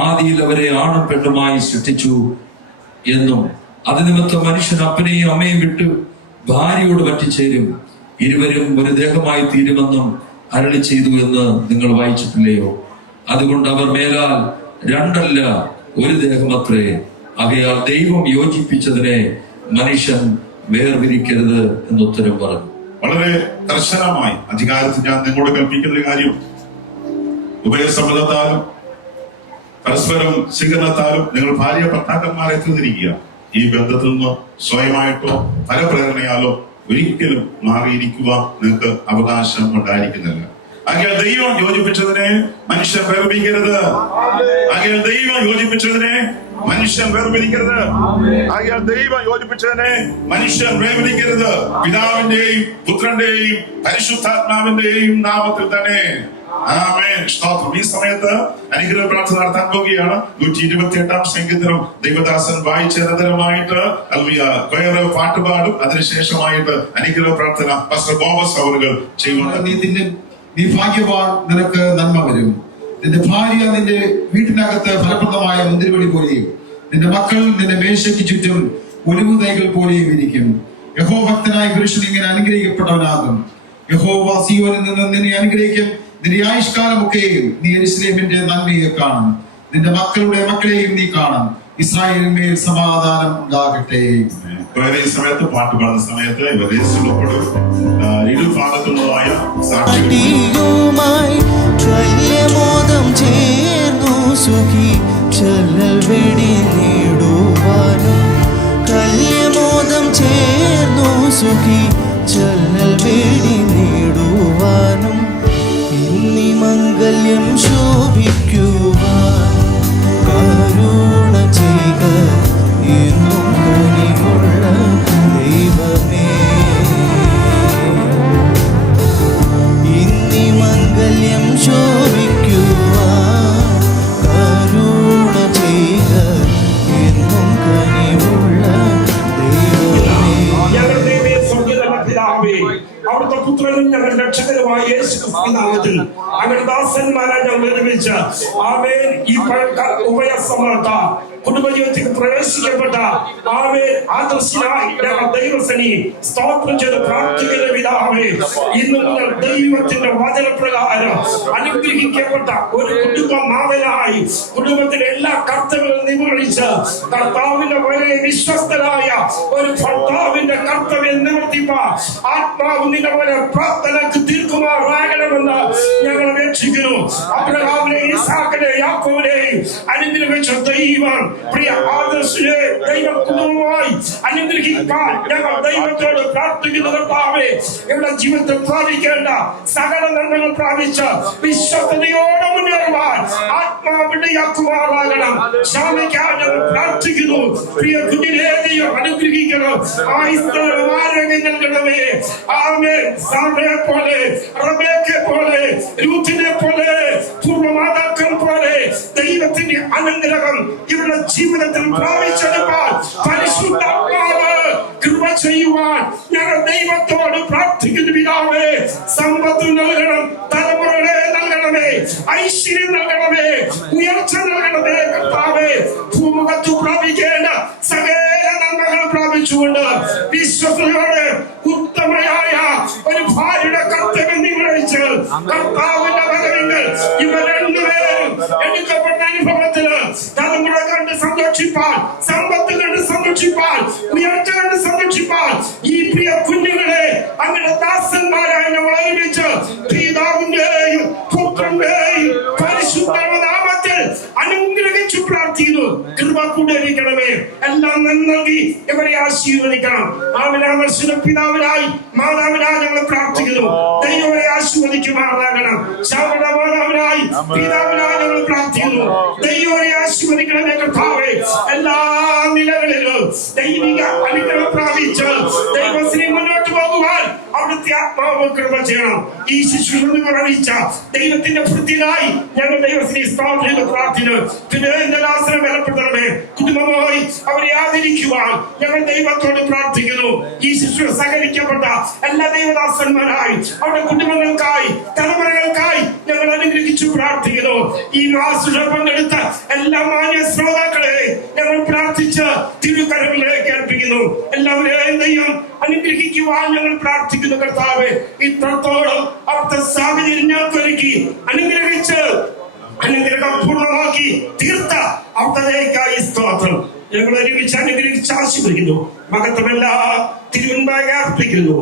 ആദിയിൽ അവരെ ആണും പെണ്ണുമായി സൃഷ്ടിച്ചു എന്നും അത് നിമിത്തം മനുഷ്യൻ അപ്പനെയും അമ്മയും വിട്ട് ഭാര്യയോട് പറ്റിച്ചേരും, ഇരുവരും ഒരു ദേഹമായി തീരുമെന്നും അരുളി ചെയ്തു എന്ന് നിങ്ങൾ വായിച്ചിട്ടില്ലയോ? അതുകൊണ്ട് അവർ മേലാൽ രണ്ടല്ല ഒരു ദേഹമത്രേ. ആകയാൽ ദൈവം യോജിപ്പിച്ചതിനെ മനുഷ്യൻ വേർതിരിക്കരുത് എന്നുത്തരം പറഞ്ഞു. വളരെ കർശനമായി അധികാരത്തിൽ ഞാൻ നിങ്ങളോട് കൽപ്പിക്കുന്ന ഒരു കാര്യം, ഉഭയസമ്മതത്താലും പരസ്പരം സ്വീകരണത്താലും നിങ്ങൾ ഭാര്യ ഭർത്താക്കന്മാരെ തീർന്നിരിക്കുക. ഈ ബന്ധത്തിൽ നിന്ന് സ്വയമായിട്ടോ ഫലപ്രേരണയാലോ ഒരിക്കലും മാറിയിരിക്കുവാൻ നിങ്ങൾക്ക് അവകാശം ഉണ്ടായിരിക്കുന്നില്ല. ആകയാൽ ദൈവം യോജിപ്പിച്ചതിനെ മനുഷ്യൻ വേർപിരിക്കരുത്. ആകയാൽ ദൈവം യോജിപ്പിച്ചതിനെ മനുഷ്യൻ വേർപിരിക്കരുത്. ആകയാൽ ദൈവം യോജിപ്പിച്ചതിനെ മനുഷ്യൻ വേർപിരിക്കരുത്. പിതാവിന്റെയും പുത്രന്റെയും പരിശുദ്ധാത്മാവിന്റെയും നാമത്തിൽ തന്നെ. ആമേൻ. സ്തോത്രം. ഈ സമയത്ത് അനുഗ്രഹ പ്രാർത്ഥന നടത്താൻ പോവുകയാണ്. 128 സംഗീതം ദൈവദാസൻ വായിച്ച അനന്തരമായിട്ട് കൊയർ പാട്ടുപാടും. അതിനുശേഷമായിട്ട് അനുഗ്രഹ പ്രാർത്ഥന പാസ്റ്റർ ബോബസ് അവറുകൾ ചെയ്യുന്നുണ്ട്. നീ ഭാഗ്യവാൻ, നിനക്ക് നന്മ വരും. നിന്റെ ഭാര്യ നിന്റെ വീട്ടിനകത്ത് ഫലപ്രദമായ മുന്തിരിവള്ളി പോലെയും നിന്റെ മക്കൾ നിന്റെ മേശയ്ക്ക് ചുറ്റും ഒലിവു തൈകൾ പോലെയും ഇരിക്കും. യഹോഭക്തനായ പുരുഷൻ ഇങ്ങനെ അനുഗ്രഹിക്കപ്പെട്ടവനാകും. യഹോവ സിയോനിൽ നിന്ന് നിന്നെ അനുഗ്രഹിക്കും. നിന്റെ ആയുഷ്കാലമൊക്കെയും നീ യെരൂശലേമിന്റെ നന്മയെ കാണും. നിന്റെ മക്കളുടെ മക്കളെയും നീ കാണും. ഇസ്രായേലിന്മേൽ സമാധാനം ഉണ്ടാകട്ടെ. ഈ സമയത്ത് പാട്ട് പാടുന്ന സമയത്ത് ഇവരെ ഇരുഭാഗത്തുള്ളതായ അടിയുമായി ചൊല്യമോദം ചേർന്നു സുഖി ചൊല്ലൽ വെടി നേടുവാനും കല്യമോദം ചേർന്നു സുഖി ചൊല്ലൽ വെടി നേടുവാനും ഇന്നി മംഗല്യം ശോഭിക്കുവാൻ കരുണ ചെയ്ക എന്നും കനിവുള്ള ദൈവമേ. ഇന്നി മംഗല്യം ശോഭിക്കുവാൻ കരുണ ചെയ്ക എന്നും കനിവുള്ള ദൈവമേ. ഞങ്ങളുടെ സ്വർഗ്ഗീയ പിതാവേ, അവിടുത്തെ പുത്രനും ഞങ്ങളുടെ രക്ഷകനുമായ യേശു ക്രിസ്തു നാമത്തിൽ അങ്ങയുടെ ദാസന്മാരെ ഞങ്ങൾ ഒരുമിച്ച് ആമേൻ ഈ ഉഭയസമർത്ഥ കുടുംബജീവിതത്തിൽ പ്രവേശിക്കപ്പെട്ട ആമേൻ ആദർശിനായി ഞങ്ങൾ ദൈവസനി സ്തോത്രം ചെയ്ത് പ്രാർത്ഥിക്കുന്ന പിതാവേ, ഇന്ന് മുതൽ ദൈവത്തിന്റെ വചനപ്രകാരം അനുഗ്രഹിക്കപ്പെട്ട ഒരു കുടുംബനാഥനായി കുടുംബത്തിലെ എല്ലാ കർത്തവ്യങ്ങളും നിർവഹിച്ച് കർത്താവിന്റെ വളരെ വിശ്വസ്തനായ ഒരു ഭർത്താവിന്റെ കർത്തവ്യം നിവർത്തിപ്പാൻ ആത്മാവ് നിങ്ങളുടെ പ്രാർത്ഥനക്ക് തീർക്കുമാറാകണമെന്ന് ഞങ്ങൾ അപേക്ഷിക്കുന്നു. അബ്രഹാമിനെ, ഇസാക്കിനെ, യാക്കോബിനെയും അനുഗ്രഹിച്ച ദൈവം പ്രിയ ആദർശിനെ ദൈവ കുടുംബമായി അനുഗ്രഹിക്കാൻ ഞങ്ങൾ ദൈവത്തോട് പ്രാർത്ഥിക്കുന്നു. കർത്താവേ, ഇവിടെ ജീവിതത്തിൽ പ്രാപിക്കേണ്ട സകല നന്മകൾ പ്രാപിച്ച് വിശ്വസ്തയോടെ മുന്നേറുവാൻ ആത്മാവിടയാക്കുമാറാകണം. ശാമിക്കാൻ ഞങ്ങൾ പ്രാർത്ഥിക്കുന്നു. പ്രിയ കുഞ്ഞിനെ ദൈവം അനുഗ്രഹിക്കണം. ആയുസ്സോടെ ആരോഗ്യം നൽകണമേ. ആമേൻ. സാറയെ പോലെ, റബേക്കയെ പോലെ, രൂത്തിനെ പോലെ, പൂർവ്വമാതാക്കൾ പോലെ ദൈവത്തിന്റെ അനുഗ്രഹം ഇവരുടെ ജീവിതത്തിൽ പ്രാപിച്ചെടുക്കാൻ പരിശുദ്ധാത്മാവ് കൃപ ചെയ്യുവാൻ ഞങ്ങൾ ദൈവത്തോട് പ്രാർത്ഥിക്കുന്നു. പിതാവേ, സമ്പത്ത് നൽകണം, തലമുറകളെ നൽകണമേ, ഐശ്വര്യം നൽകണമേ, ഉയർച്ച നൽകണമേ. കർത്താവേ, ഭൂമുഖത്ത് പ്രാപിക്കേണ്ട സകല നന്മകൾ പ്രാപിച്ചുകൊണ്ട് വിശ്വസനയോടെ ഉത്തമയായ ഒരു ഭാര്യയുടെ കർത്തവ്യം നിർവഹിച്ച് കർത്താവിന്റെ വരവിൽ ഇവർ രണ്ടുപേരും എടുക്കപ്പെട്ട അനുഭവത്തില് തലമുറ കണ്ട് സന്തോഷിപ്പാൻ, സമ്പത്ത് കണ്ട് സന്തോഷിപ്പാൻ, ഉയർച്ച കണ്ട് സന്തോഷിപ്പാൻ ഈ പ്രിയ കുഞ്ഞുങ്ങളെ അങ്ങനെ ദാസന്മാരായി നമ്മൾ ഒരുമിച്ച് പിതാവിന്റെയും പുത്രന്റെയും പരിശുദ്ധനാമത്തിൽ അനുഗ്രഹിച്ചു പ്രാർത്ഥിക്കുന്നു. കൃപ കൂടിയിരിക്കണമേ. എല്ലാം നൽകി ഇവരെ ആശീർവദിക്കണം. ആവിനാദർശന പിതാവിനായി മാതാവിനായി ഞങ്ങൾ പ്രാർത്ഥിക്കുന്നു. ദൈവരെ ആശീർവദിക്കുമാറാകണം. ശാവണ മാതാവിനായി പിതാവിനായി ഞങ്ങൾ പ്രാർത്ഥിക്കുന്നു. ദൈവരെ ആശീർവദിക്കണമേ. കർത്താവേ, എല്ലാ നിലകളിലും ദൈവിക അനുഗ്രഹം പ്രാപിച്ച് ദൈവശ്രീ മുന്നോട്ട് പോകുവാൻ അവിടുത്തെ ആത്മാവ് കൃപ ചെയ്യണം. ഈ ശിശുവിനെ അറിയിച്ച ദൈവത്തിന്റെ വൃത്തിനായി ഞങ്ങൾ ദൈവശ്രീ സ്ഥാപന പ്രാർത്ഥിക്കുന്നു. പിന്നെ ആശ്രയം ബലപ്പെടുത്തണമേ. കുടുംബമായി അവരെ ആദരിക്കുവാൻ ഞങ്ങൾ ദൈവത്തോട് പ്രാർത്ഥിക്കുന്നു. ഈ ശിശു സഹകരിക്കപ്പെട്ട എല്ലാ ദൈവദാസന്മാരായി അവരുടെ കുടുംബങ്ങൾക്കായി തലമുറകൾക്കായി ഞങ്ങൾ അനുഗ്രഹിച്ചു പ്രാർത്ഥിക്കുന്നു. ഈ മാസുഷ പങ്കെടുത്ത എല്ലാ മാന്യ ശ്രോതാക്കളെ ഞങ്ങൾ പ്രാർത്ഥിച്ച് തിരുക്കരങ്ങളിലേക്ക് ഏൽപ്പിക്കുന്നു. എല്ലാവരെയും ദൈവം അനുഗ്രഹിക്കുവാൻ ഞങ്ങൾ പ്രാർത്ഥിക്കുന്നു. കർത്താവേ, ഇത്രത്തോളം അവിടുത്തെ സാഹചര്യം ഞങ്ങൾക്ക് ഒരുക്കി അനുഗ്രഹിച്ച് അനുഗ്രഹം പൂർണ്ണമാക്കി തീർത്ത അവിടത്തേക്കായി സ്തോത്രം. ഞങ്ങൾ ഒരുമിച്ച് അനുഗ്രഹിച്ച് ആശീർവദിക്കുന്നു. മഹത്വമെല്ലാം തിരുവൻപായി അർപ്പിക്കുന്നു.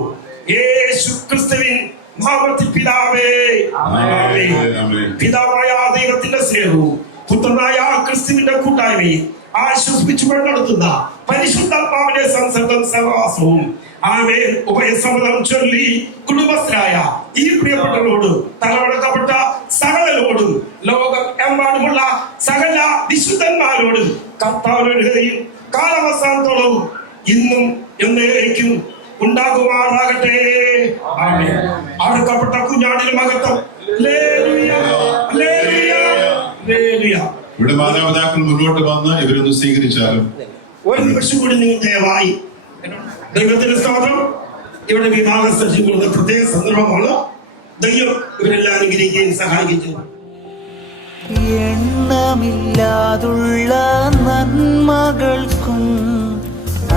യേശു ക്രിസ്തുവിൻ നാമത്തിൽ പിതാവേ, ആമേൻ. പിതാവായ ദൈവത്തിന്റെ സ്നേഹവും പുത്രനായ ക്രിസ്തുവിന്റെ കൂട്ടായ്മയും ആശ്വസിപ്പിച്ചു നടത്തുന്ന പരിശുദ്ധാത്മാവിന്റെ സംസർഗം സഹവാസവും ആമേൻ ഉഭയസമ്മതം ചൊല്ലി കുടുംബസ്ഥരായ ഈ പ്രിയപ്പെട്ടവരോട് തലവടക്കപ്പെട്ട സകലരോടും ലോകം എമ്പാടുമുള്ള സകല വിശുദ്ധന്മാരോടും കർത്താവിനോടുകയും കാലാവസാനത്തോളവും ഇന്നും എന്നേക്കും ഉണ്ടാകുമാറാകട്ടെ. ആമേൻ. അടക്കപ്പെട്ട കുഞ്ഞാടിന് മഹത്വം. Hallelujah, hallelujah, hallelujah. ഇവിടെ മാതാപിതാക്കൾ മുന്നോട്ട് വന്ന് ഇവരൊന്ന് സ്വീകരിച്ചാലും ഒരു നിമിഷം കൂടി നിങ്ങൾ ദയവായി ദൈവത്തിന്റെ സ്തോത്രം. ഇവിടെ വിവാഹ സജ്ജീകരണ പ്രത്യേക സന്ദർഭമാണ്. ദൈവം ഇവരെല്ലാം അനുഗ്രഹിക്കുകയും സഹായിക്കുകയും എണ്ണമില്ലാതുള്ള നന്മകൾക്കും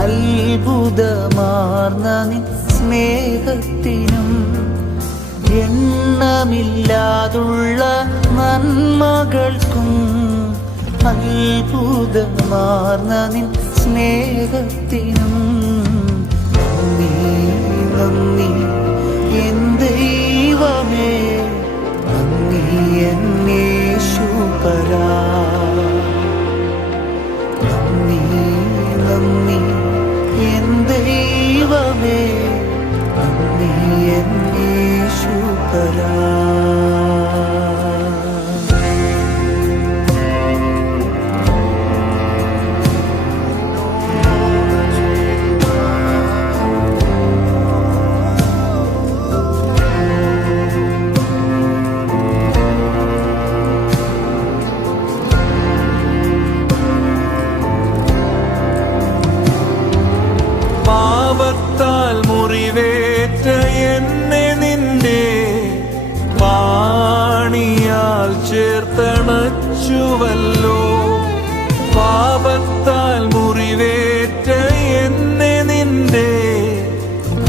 അത്ഭുതമാർന്ന നിൻ സ്നേഹത്തിനും എണ്ണമില്ലാതുള്ള നന്മകൾക്കും അത്ഭുതമാർന്ന നിൻ സ്നേഹത്തിനും നന്ദി നന്ദി എൻ ദൈവമേ, നന്ദി എൻ യേശുപരാ. നന്ദി നന്ദി എൻ ദൈവമേ, നന്ദി എൻ യേശുപരാ. പാപത്താൽ മുറിവേറ്റ എന്നെ നിന്റെ പാണിയാൽ ചേർത്തണച്ചുവല്ലോ. പാപത്താൽ മുറിവേറ്റ എന്നെ നിന്റെ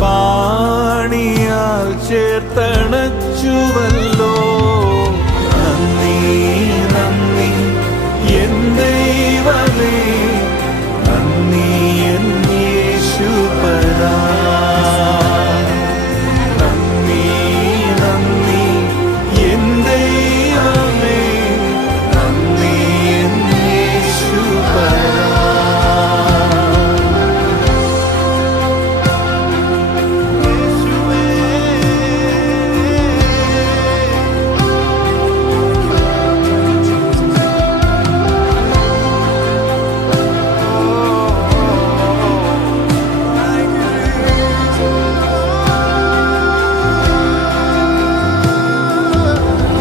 പാണിയാൽ ചേർത്തണച്ചുവല്ലോ. നന്ദി നന്ദി എൻ ദൈവമേ, നന്ദി എൻ യേശുപരാ. നന്ദി നന്ദി എൻ ദൈവമേ, നന്ദി എൻ യേശുപരാ.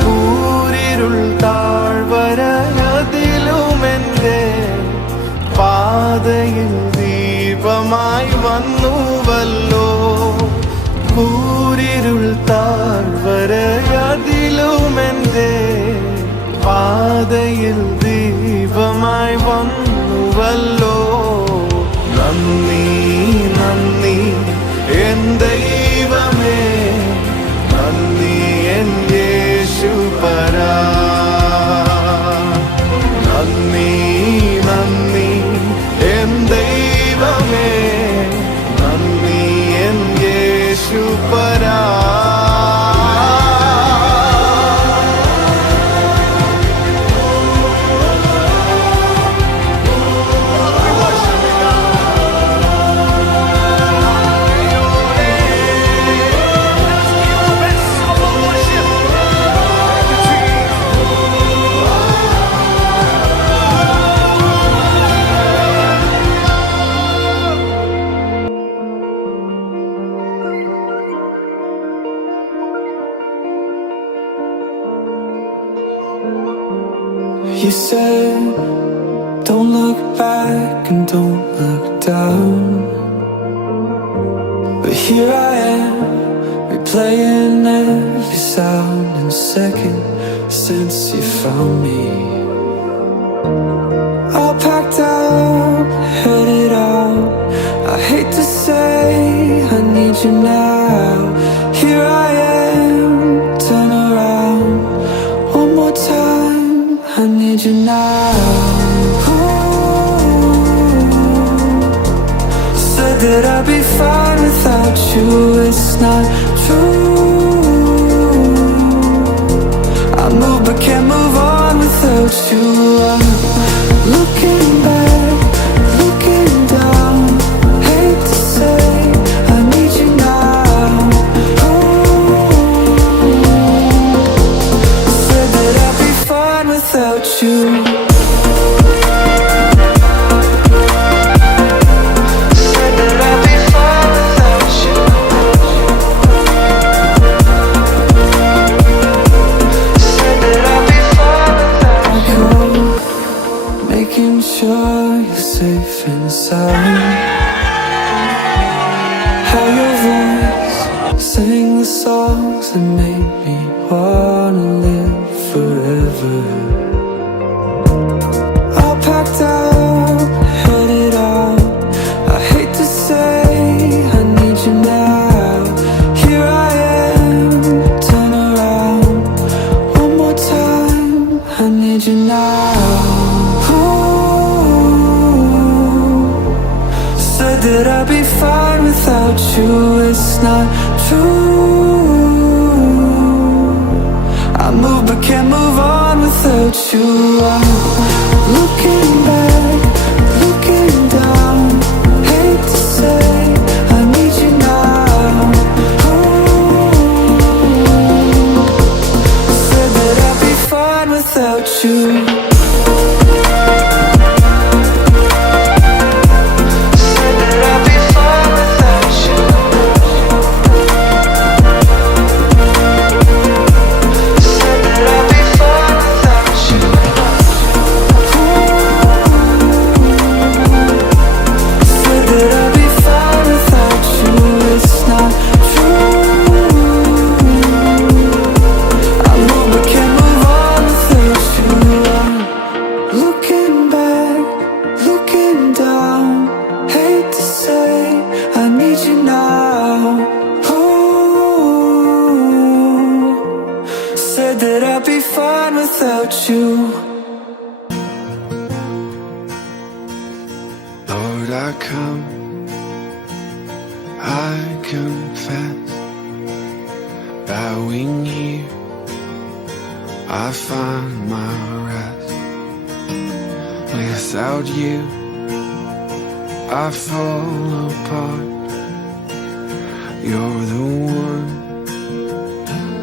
ൂരിരുൾ താഴ്വരയതിലുമെന്റെ പാതയിൽ ദീപമായി വന്നുവല്ലോ. കൂരിരുൾ താഴ്വരയതിലുമെന്റെ പാതയിൽ ദീപമായി വന്നുവല്ലോ. നന്ദി നന്ദി എൻ ദൈവമേ, നന്ദി എൻ യേശുപരാ. നന്ദി നന്ദി എൻ ദൈവമേ, നന്ദി N യേശുപരാ. You said, don't look back and don't look down. But here I am, replaying every sound and second since you found me. All packed up, headed out. I hate to say I need you now. Here I am, turn around one more time. I need you now. Said that I'd be fine without you. It's not true. I move but can't move on without you. I'm looking back, looking down. Hate to say I need you now. Said that I'd be fine without you. Said that I'd be fine without you. Said that I'd be fine without you. Making sure you're safe inside. How your voice sang the songs that made me wanna live forever. All packed up, headed out. I hate to say I need you now. Here I am, turn around. without you it's not true. I move but can't move on without you. I'm looking back, looking down. Hate to say I need you now. Said that I'd be fine without you. Said that I'd be fine without you. Lord, I come, I confess, bowing here, I find my rest. Without you, I fall apart. You're the one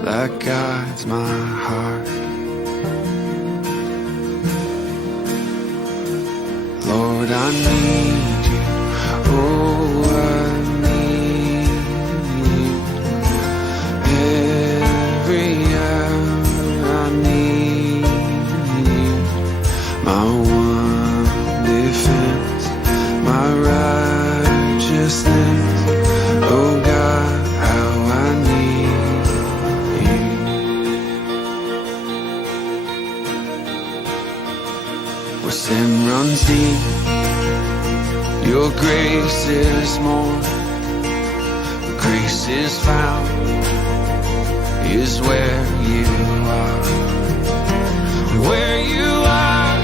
that guides my heart. Lord, I need you. Oh, I need you. Every hour I need you. My one defense, my righteousness. Oh God, how I need you. Where sin runs deep, your grace is more. Where grace is found is where you are. Where you are,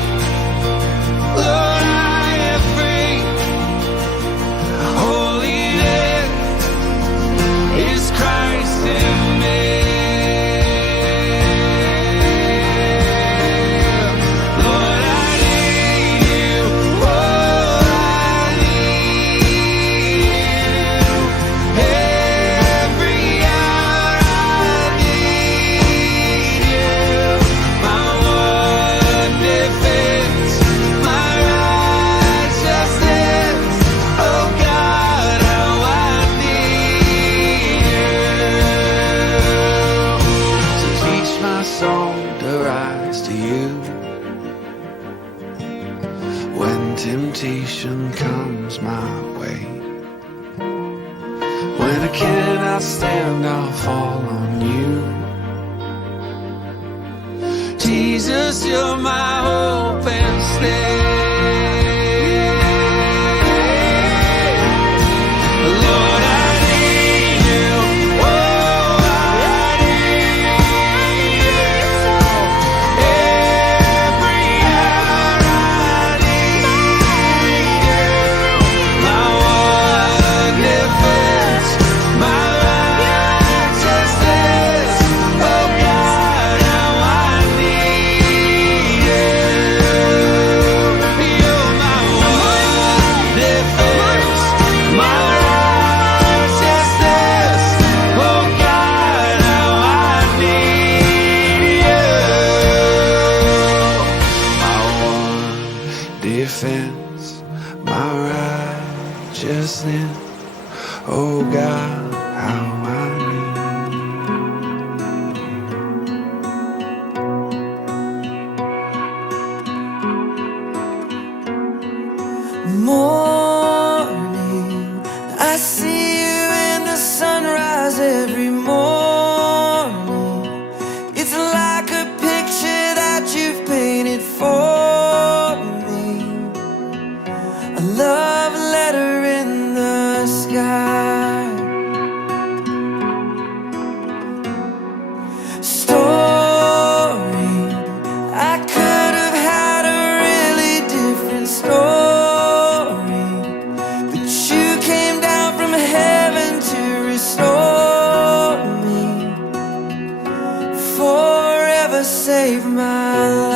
Lord, I am free. Holiness is Christ in me. Lord, I need you. Oh, I need you. Every hour I need you. My one defense, my righteousness. Oh God, how I need you. So teach my soul to rise to you. When temptation comes my way, when I cannot stand, I'll fall on you. Jesus, you're my hope and stay. Lord, I need you. Oh, I need you. Every hour I need you. My one defense, my righteousness. Oh God, how I need you. You're my one defense, my righteousness. Oh God, how I need you. My one defense, my righteousness. Oh God, how I need morning. I see you in the sunrise every morning. It's like a picture that you've painted for me. A love letter in the sky. saved my life.